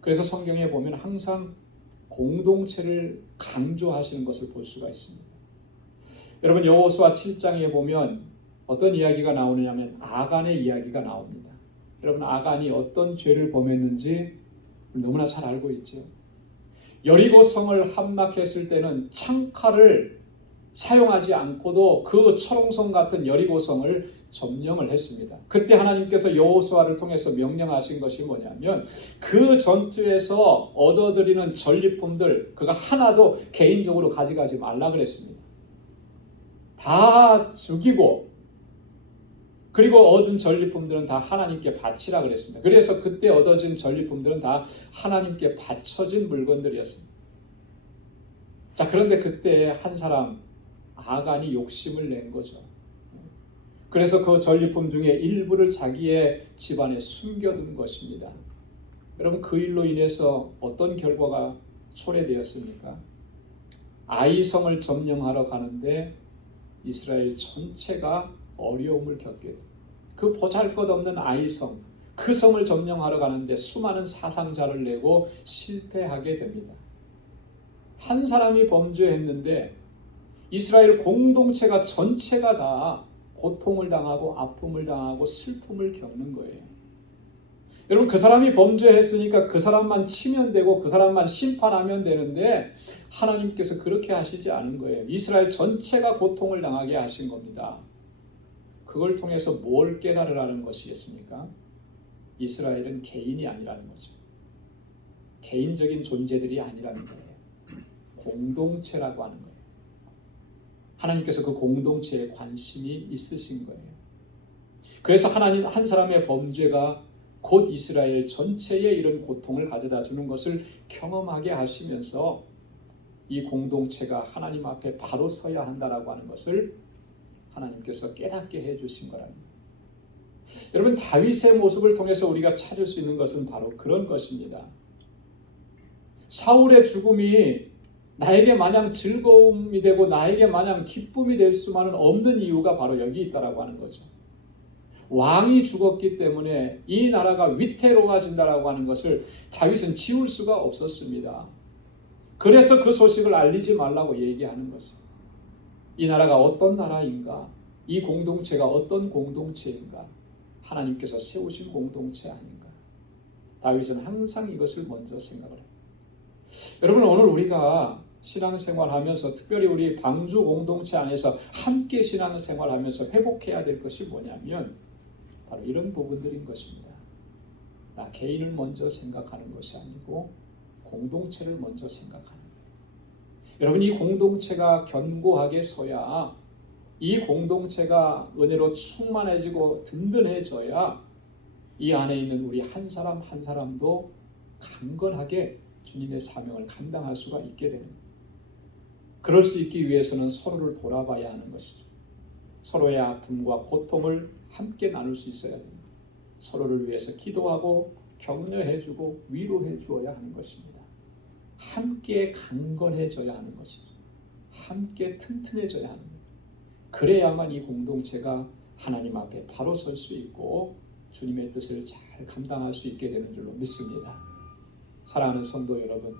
그래서 성경에 보면 항상 공동체를 강조하시는 것을 볼 수가 있습니다. 여러분, 여호수아 7장에 보면 어떤 이야기가 나오느냐면 아간의 이야기가 나옵니다. 여러분, 아간이 어떤 죄를 범했는지 너무나 잘 알고 있죠. 여리고 성을 함락했을 때는 창칼을 사용하지 않고도 그 철옹성 같은 여리고성을 점령을 했습니다. 그때 하나님께서 여호수아를 통해서 명령하신 것이 뭐냐면 그 전투에서 얻어들이는 전리품들 그가 하나도 개인적으로 가져가지 말라 그랬습니다. 다 죽이고 그리고 얻은 전리품들은 다 하나님께 바치라 그랬습니다. 그래서 그때 얻어진 전리품들은 다 하나님께 바쳐진 물건들이었습니다. 자, 그런데 그때 한 사람 아간이 욕심을 낸 거죠. 그래서 그 전리품 중에 일부를 자기의 집안에 숨겨둔 것입니다. 여러분, 그 일로 인해서 어떤 결과가 초래되었습니까? 아이성을 점령하러 가는데 이스라엘 전체가 어려움을 겪게 됩니다. 그 보잘것없는 아이성, 그 성을 점령하러 가는데 수많은 사상자를 내고 실패하게 됩니다. 한 사람이 범죄했는데 이스라엘 공동체가 전체가 다 고통을 당하고 아픔을 당하고 슬픔을 겪는 거예요. 여러분, 그 사람이 범죄했으니까 그 사람만 치면 되고 그 사람만 심판하면 되는데 하나님께서 그렇게 하시지 않은 거예요. 이스라엘 전체가 고통을 당하게 하신 겁니다. 그걸 통해서 뭘 깨달으라는 것이겠습니까? 이스라엘은 개인이 아니라는 거죠. 개인적인 존재들이 아니라는 거예요. 공동체라고 하는 거예요. 하나님께서 그 공동체에 관심이 있으신 거예요. 그래서 하나님 한 사람의 범죄가 곧 이스라엘 전체에 이런 고통을 가져다 주는 것을 경험하게 하시면서 이 공동체가 하나님 앞에 바로 서야 한다라고 하는 것을 하나님께서 깨닫게 해주신 거랍니다. 여러분, 다윗의 모습을 통해서 우리가 찾을 수 있는 것은 바로 그런 것입니다. 사울의 죽음이 나에게 마냥 즐거움이 되고 나에게 마냥 기쁨이 될 수만은 없는 이유가 바로 여기 있다라고 하는 거죠. 왕이 죽었기 때문에 이 나라가 위태로워진다라고 하는 것을 다윗은 지울 수가 없었습니다. 그래서 그 소식을 알리지 말라고 얘기하는 것입니다. 이 나라가 어떤 나라인가? 이 공동체가 어떤 공동체인가? 하나님께서 세우신 공동체 아닌가? 다윗은 항상 이것을 먼저 생각을 해요. 여러분, 오늘 우리가 신앙생활하면서 특별히 우리 방주 공동체 안에서 함께 신앙생활하면서 회복해야 될 것이 뭐냐면 바로 이런 부분들인 것입니다. 나 개인을 먼저 생각하는 것이 아니고 공동체를 먼저 생각하는 거예요. 여러분, 이 공동체가 견고하게 서야, 이 공동체가 은혜로 충만해지고 든든해져야 이 안에 있는 우리 한 사람 한 사람도 강건하게 주님의 사명을 감당할 수가 있게 되는 거예요. 그럴 수 있기 위해서는 서로를 돌아봐야 하는 것이죠. 서로의 아픔과 고통을 함께 나눌 수 있어야 됩니다. 서로를 위해서 기도하고 격려해주고 위로해 주어야 하는 것입니다. 함께 강건해져야 하는 것이죠. 함께 튼튼해져야 하는 거예요. 그래야만 이 공동체가 하나님 앞에 바로 설 수 있고 주님의 뜻을 잘 감당할 수 있게 되는 줄로 믿습니다. 사랑하는 성도 여러분,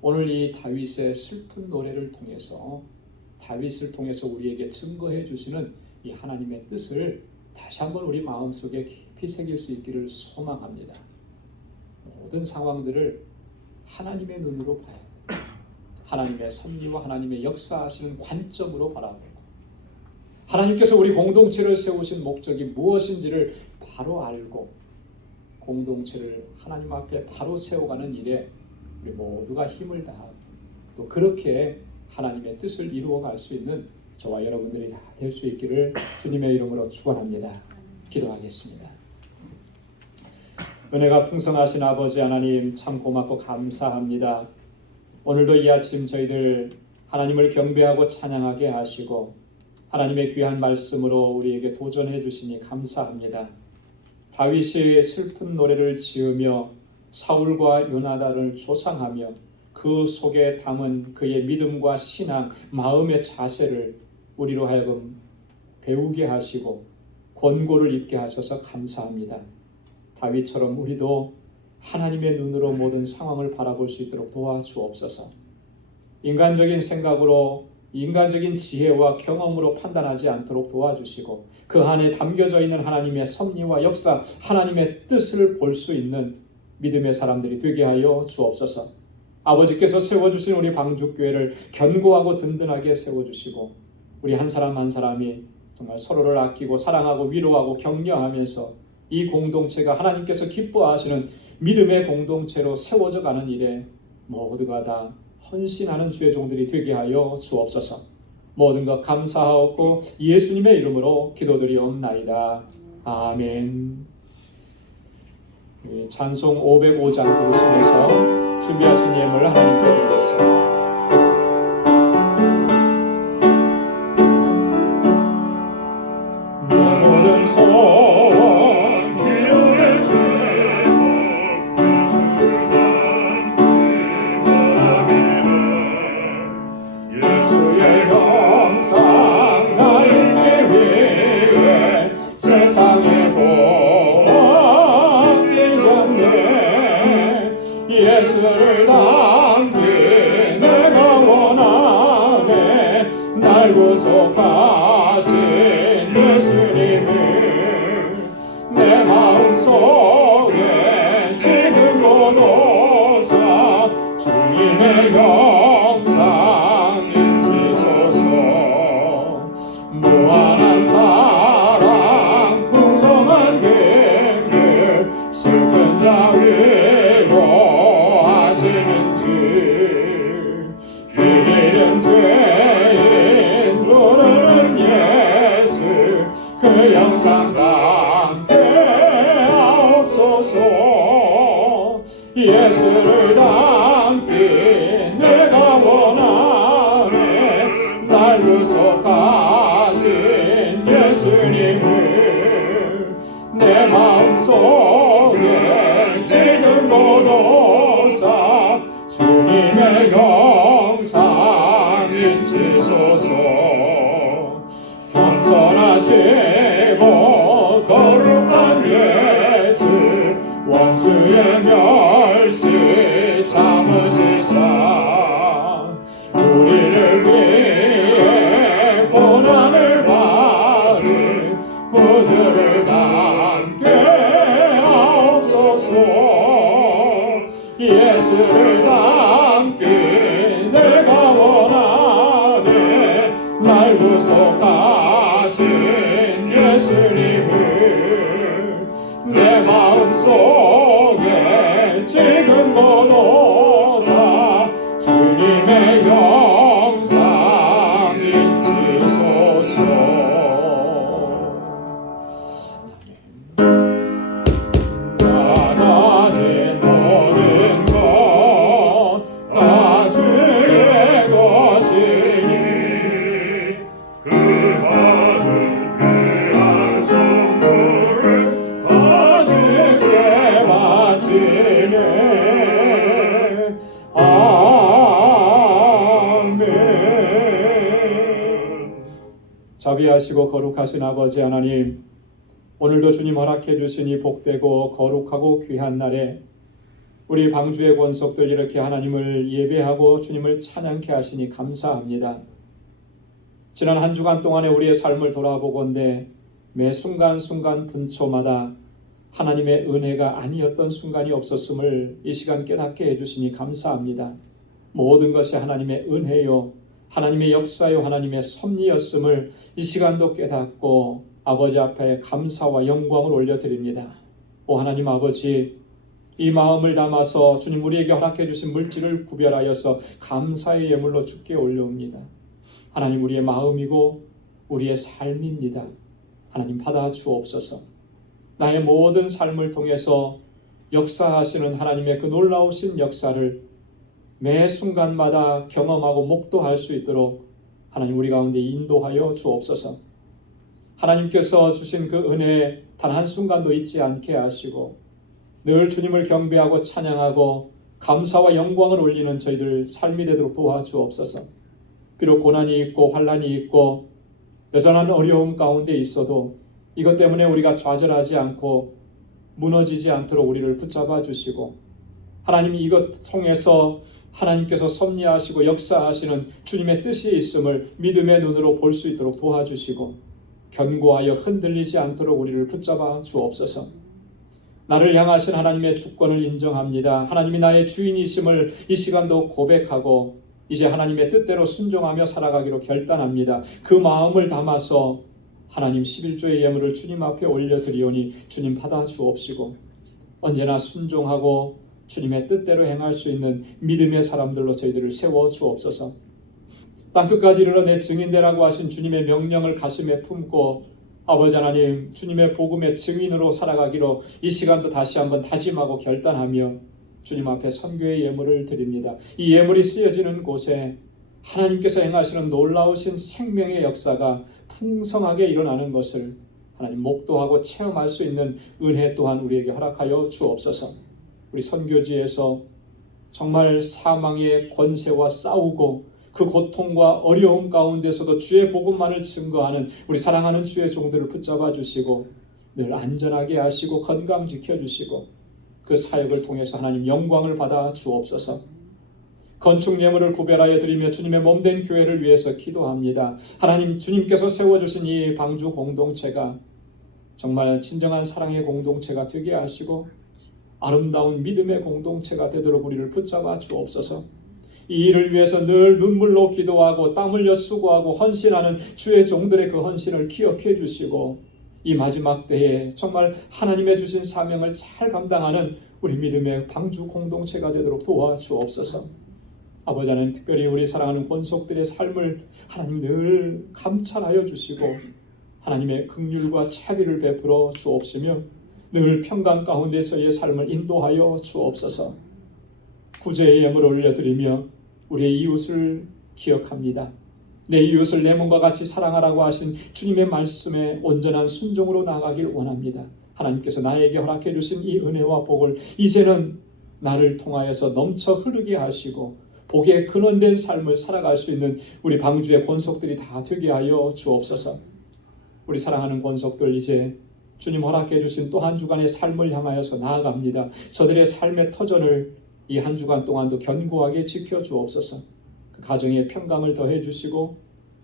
오늘 이 다윗의 슬픈 노래를 통해서, 다윗을 통해서 우리에게 증거해 주시는 이 하나님의 뜻을 다시 한번 우리 마음속에 깊이 새길 수 있기를 소망합니다. 모든 상황들을 하나님의 눈으로 봐야 돼요. 하나님의 섭리와 하나님의 역사하시는 관점으로 바라보고, 하나님께서 우리 공동체를 세우신 목적이 무엇인지를 바로 알고 공동체를 하나님 앞에 바로 세워가는 일에 우리 모두가 힘을 다하고 또 그렇게 하나님의 뜻을 이루어갈 수 있는 저와 여러분들이 다 될 수 있기를 주님의 이름으로 축원합니다. 기도하겠습니다. 은혜가 풍성하신 아버지 하나님, 참 고맙고 감사합니다. 오늘도 이 아침 저희들 하나님을 경배하고 찬양하게 하시고 하나님의 귀한 말씀으로 우리에게 도전해 주시니 감사합니다. 다윗이 슬픈 노래를 지으며 사울과 요나단을 조상하며 그 속에 담은 그의 믿음과 신앙, 마음의 자세를 우리로 하여금 배우게 하시고 권고를 입게 하셔서 감사합니다. 다윗처럼 우리도 하나님의 눈으로 모든 상황을 바라볼 수 있도록 도와주옵소서. 인간적인 생각으로, 인간적인 지혜와 경험으로 판단하지 않도록 도와주시고 그 안에 담겨져 있는 하나님의 섭리와 역사, 하나님의 뜻을 볼 수 있는 믿음의 사람들이 되게 하여 주옵소서. 아버지께서 세워주신 우리 방주교회를 견고하고 든든하게 세워주시고 우리 한 사람 한 사람이 정말 서로를 아끼고 사랑하고 위로하고 격려하면서 이 공동체가 하나님께서 기뻐하시는 믿음의 공동체로 세워져 가는 일에 모두가 다 헌신하는 주의 종들이 되게 하여 주옵소서. 모든 것 감사하옵고 예수님의 이름으로 기도드리옵나이다. 아멘. 찬송 505장 부르시면서 준비하신 예물을 하나님께 드리겠습니다. 내 모든 소원 기도의 제목 예수의 형상 나의 위에 세상에 복 되셨네. 예수를 닮기 내가 원하네. 날 구속하신 예수님을 내 마음속에 지금 보도사 주님의 형상 인지소서. 무한한 사랑 풍성한 긍휼 슬픈 자 위로하시는 주 길 잃은 죄인 부르는 예수 그 형상 담게 하옵소서. 예수를 닮기 내가 원하네. 날 구속하신 예수님을 내 마음속에 지금 보도사 주님의 형상 인지소서. 겸손하시고 예수를 닮기 내가 원하네. 날 구속하신 예수님을 내 마음속에 지금 거둬사 주님의 영상 인치소서. 다 가진 모든 것 다 주의 것이니 그 많은 귀한 선물을 다 주께 바치네. 아멘. 자비하시고 거룩하신 아버지 하나님, 오늘도 주님 허락해 주시니 복되고 거룩하고 귀한 날에 우리 방주의 권속들 이렇게 하나님을 예배하고 주님을 찬양케 하시니 감사합니다. 지난 한 주간 동안에 우리의 삶을 돌아보건대 매 순간순간 분초마다 하나님의 은혜가 아니었던 순간이 없었음을 이 시간 깨닫게 해주시니 감사합니다. 모든 것이 하나님의 은혜요, 하나님의 역사요, 하나님의 섭리였음을 이 시간도 깨닫고 아버지 앞에 감사와 영광을 올려드립니다. 오 하나님 아버지, 이 마음을 담아서 주님 우리에게 허락해 주신 물질을 구별하여서 감사의 예물로 주께 올려옵니다. 하나님 우리의 마음이고 우리의 삶입니다. 하나님 받아 주옵소서. 나의 모든 삶을 통해서 역사하시는 하나님의 그 놀라우신 역사를 매 순간마다 경험하고 목도할 수 있도록 하나님 우리 가운데 인도하여 주옵소서. 하나님께서 주신 그 은혜 단 한순간도 잊지 않게 하시고 늘 주님을 경배하고 찬양하고 감사와 영광을 올리는 저희들 삶이 되도록 도와주옵소서. 비록 고난이 있고 환난이 있고 여전한 어려움 가운데 있어도 이것 때문에 우리가 좌절하지 않고 무너지지 않도록 우리를 붙잡아 주시고 하나님이 이것 통해서 하나님께서 섭리하시고 역사하시는 주님의 뜻이 있음을 믿음의 눈으로 볼 수 있도록 도와주시고 견고하여 흔들리지 않도록 우리를 붙잡아 주옵소서. 나를 향하신 하나님의 주권을 인정합니다. 하나님이 나의 주인이심을 이 시간도 고백하고 이제 하나님의 뜻대로 순종하며 살아가기로 결단합니다. 그 마음을 담아서 하나님 11조의 예물을 주님 앞에 올려드리오니 주님 받아 주옵시고 언제나 순종하고 주님의 뜻대로 행할 수 있는 믿음의 사람들로 저희들을 세워 주옵소서. 땅끝까지 이르러 내 증인되라고 하신 주님의 명령을 가슴에 품고 아버지 하나님 주님의 복음의 증인으로 살아가기로 이 시간도 다시 한번 다짐하고 결단하며 주님 앞에 선교의 예물을 드립니다. 이 예물이 쓰여지는 곳에 하나님께서 행하시는 놀라우신 생명의 역사가 풍성하게 일어나는 것을 하나님 목도하고 체험할 수 있는 은혜 또한 우리에게 허락하여 주옵소서. 우리 선교지에서 정말 사망의 권세와 싸우고 그 고통과 어려움 가운데서도 주의 복음만을 증거하는 우리 사랑하는 주의 종들을 붙잡아 주시고 늘 안전하게 하시고 건강 지켜주시고 그 사역을 통해서 하나님 영광을 받아 주옵소서. 건축 예물을 구별하여 드리며 주님의 몸된 교회를 위해서 기도합니다. 하나님 주님께서 세워주신 이 방주 공동체가 정말 진정한 사랑의 공동체가 되게 하시고 아름다운 믿음의 공동체가 되도록 우리를 붙잡아 주옵소서. 이 일을 위해서 늘 눈물로 기도하고 땀 흘려 수고하고 헌신하는 주의 종들의 그 헌신을 기억해 주시고 이 마지막 때에 정말 하나님의 주신 사명을 잘 감당하는 우리 믿음의 방주 공동체가 되도록 도와주옵소서. 아버지 하나님 특별히 우리 사랑하는 권속들의 삶을 하나님 늘 감찰하여 주시고 하나님의 긍휼과 자비를 베풀어 주옵시며 늘 평강 가운데 저희의 삶을 인도하여 주옵소서. 구제의 예물을 올려드리며 우리의 이웃을 기억합니다. 내 이웃을 내 몸과 같이 사랑하라고 하신 주님의 말씀에 온전한 순종으로 나아가길 원합니다. 하나님께서 나에게 허락해 주신 이 은혜와 복을 이제는 나를 통하여서 넘쳐 흐르게 하시고 복의 근원된 삶을 살아갈 수 있는 우리 방주의 권속들이 다 되게 하여 주옵소서. 우리 사랑하는 권속들 이제 주님 허락해 주신 또 한 주간의 삶을 향하여서 나아갑니다. 저들의 삶의 터전을 이 한 주간 동안도 견고하게 지켜주옵소서. 그 가정에 평강을 더해 주시고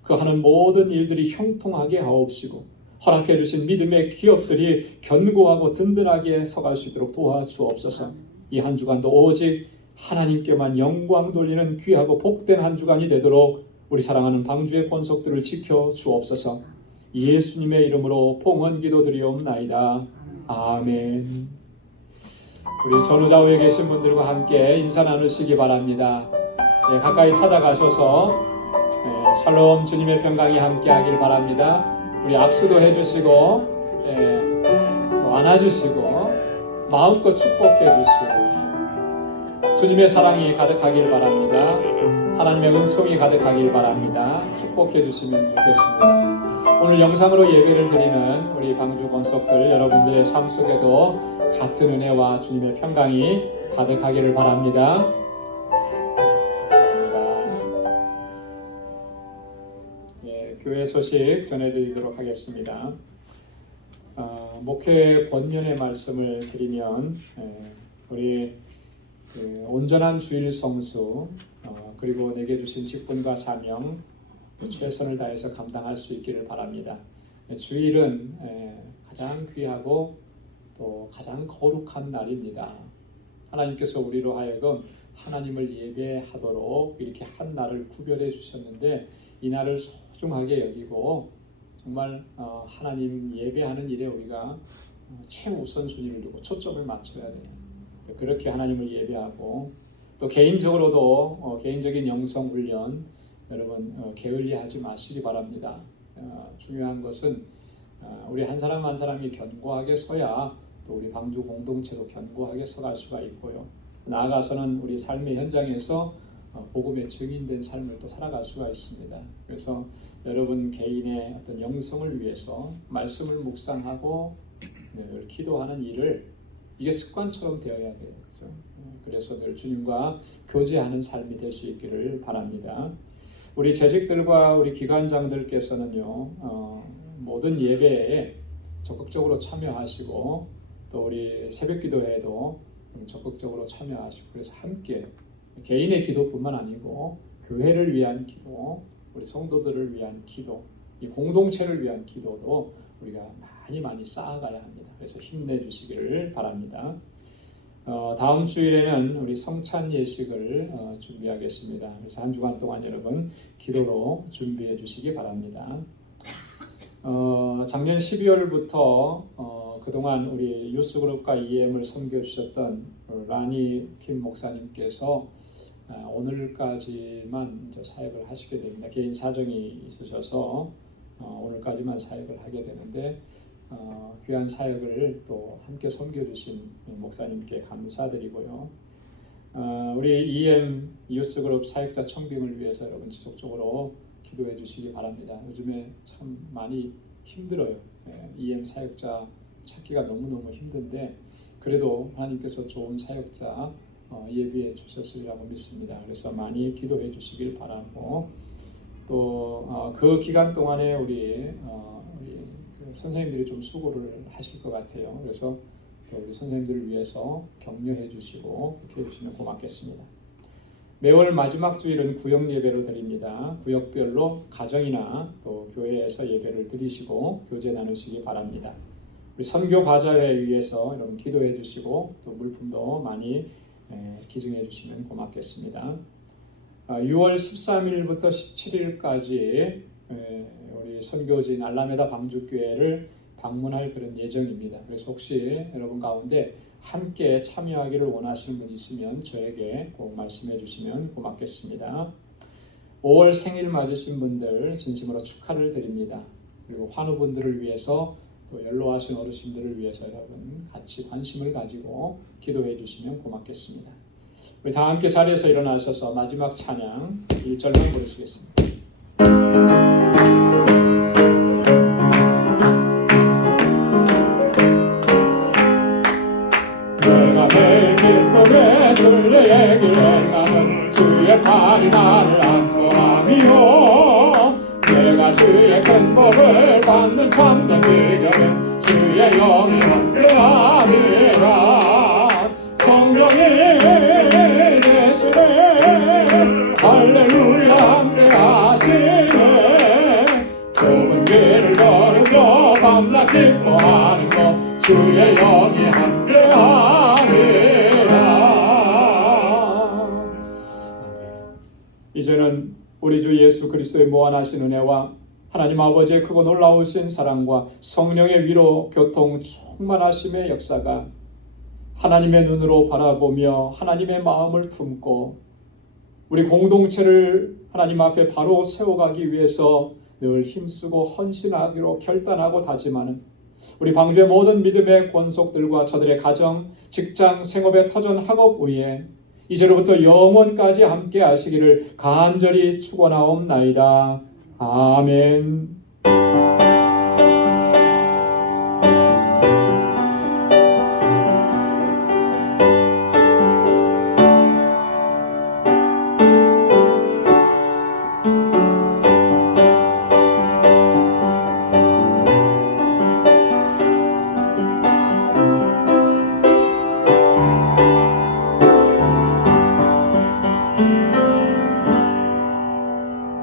그 하는 모든 일들이 형통하게 하옵시고 허락해 주신 믿음의 기업들이 견고하고 든든하게 서갈 수 있도록 도와주옵소서. 이 한 주간도 오직 하나님께만 영광 돌리는 귀하고 복된 한 주간이 되도록 우리 사랑하는 방주의 권속들을 지켜 주옵소서. 예수님의 이름으로 봉헌 기도드리옵나이다. 아멘. 우리 전우좌우에 계신 분들과 함께 인사 나누시기 바랍니다. 가까이 찾아가셔서 샬롬 주님의 평강이 함께하길 바랍니다. 우리 악수도 해주시고 또 안아주시고 마음껏 축복해 주시고 주님의 사랑이 가득하길 바랍니다. 하나님의 은총이 가득하길 바랍니다. 축복해 주시면 좋겠습니다. 오늘 영상으로 예배를 드리는 우리 방주 권속들 여러분들의 삶 속에도 같은 은혜와 주님의 평강이 가득하기를 바랍니다. 감사합니다. 교회 소식 전해드리도록 하겠습니다. 목회 권면의 말씀을 드리면 우리 온전한 주일 성수 그리고 내게 주신 직분과 사명 최선을 다해서 감당할 수 있기를 바랍니다. 주일은 가장 귀하고 또 가장 거룩한 날입니다. 하나님께서 우리로 하여금 하나님을 예배하도록 이렇게 한 날을 구별해 주셨는데 이 날을 소중하게 여기고 정말 하나님 예배하는 일에 우리가 최우선순위를 두고 초점을 맞춰야 돼요. 그렇게 하나님을 예배하고 또 개인적으로도 개인적인 영성 훈련 여러분 게을리하지 마시기 바랍니다. 중요한 것은 우리 한 사람 한 사람이 견고하게 서야 또 우리 방주 공동체도 견고하게 서갈 수가 있고요. 나아가서는 우리 삶의 현장에서 복음의 증인된 삶을 또 살아갈 수가 있습니다. 그래서 여러분 개인의 어떤 영성을 위해서 말씀을 묵상하고 늘 기도하는 일을 이게 습관처럼 되어야 돼요. 그렇죠? 그래서 늘 주님과 교제하는 삶이 될 수 있기를 바랍니다. 우리 재직들과 우리 기관장들께서는요 모든 예배에 적극적으로 참여하시고 또 우리 새벽기도회에도 적극적으로 참여하시고 그래서 함께 개인의 기도뿐만 아니고 교회를 위한 기도, 우리 성도들을 위한 기도, 이 공동체를 위한 기도도 우리가 많이 쌓아가야 합니다. 그래서 힘내주시기를 바랍니다. 다음 주일에는 우리 성찬 예식을 준비하겠습니다. 그래서 한 주간 동안 여러분 기도로 준비해 주시기 바랍니다. 작년 12월부터 그동안 우리 유스그룹과 EM을 섬겨주셨던 라니 킴 목사님께서 오늘까지만 이제 사역을 하시게 됩니다. 개인 사정이 있으셔서 오늘까지만 사역을 하게 되는데 귀한 사역을 또 함께 섬겨주신 목사님께 감사드리고요. 우리 EM 유스그룹 사역자 청빙을 위해서 여러분 지속적으로 기도해 주시기 바랍니다. 요즘에 참 많이 힘들어요. EM 사역자 찾기가 너무너무 힘든데 그래도 하나님께서 좋은 사역자 예비해 주셨으리라고 믿습니다. 그래서 많이 기도해 주시길 바라고 또 그 기간 동안에 우리 선생님들이 좀 수고를 하실 것 같아요. 그래서 또 우리 선생님들을 위해서 격려해 주시고 그렇게 해주시면 고맙겠습니다. 매월 마지막 주일은 구역 예배로 드립니다. 구역별로 가정이나 또 교회에서 예배를 드리시고 교제 나누시기 바랍니다. 우리 선교 바자회 위해서 여러분 기도해 주시고 또 물품도 많이 기증해 주시면 고맙겠습니다. 6월 13일부터 17일까지 우리 선교지인 알라메다 방주교회를 방문할 그런 예정입니다. 그래서 혹시 여러분 가운데 함께 참여하기를 원하시는 분이 있으면 저에게 꼭 말씀해 주시면 고맙겠습니다. 5월 생일 맞으신 분들 진심으로 축하를 드립니다. 그리고 환우분들을 위해서 또 연로하신 어르신들을 위해서 여러분 같이 관심을 가지고 기도해 주시면 고맙겠습니다. 우리 다 함께 자리에서 일어나셔서 마지막 찬양 1절만 부르시겠습니다. 내가 매일 기쁨의 순례길 행하는 주의 팔이 나를 안보하며 내가 주의 큰 복을 받는 참된 비결은 주의 영이 함께함이라. 성령이 되시네 할렐루야 함께하시네. 좁은 길을 걸으며 밤낮 기뻐하는 것 주의 영이 함께함이라. 이제는 우리 주 예수 그리스도의 무한하신 은혜와 하나님 아버지의 크고 놀라우신 사랑과 성령의 위로 교통 충만하심의 역사가 하나님의 눈으로 바라보며 하나님의 마음을 품고 우리 공동체를 하나님 앞에 바로 세워가기 위해서 늘 힘쓰고 헌신하기로 결단하고 다짐하는 우리 방주의 모든 믿음의 권속들과 저들의 가정, 직장, 생업의 터전 학업 위에 이제로부터 영원까지 함께 하시기를 간절히 축원하옵나이다. 아멘.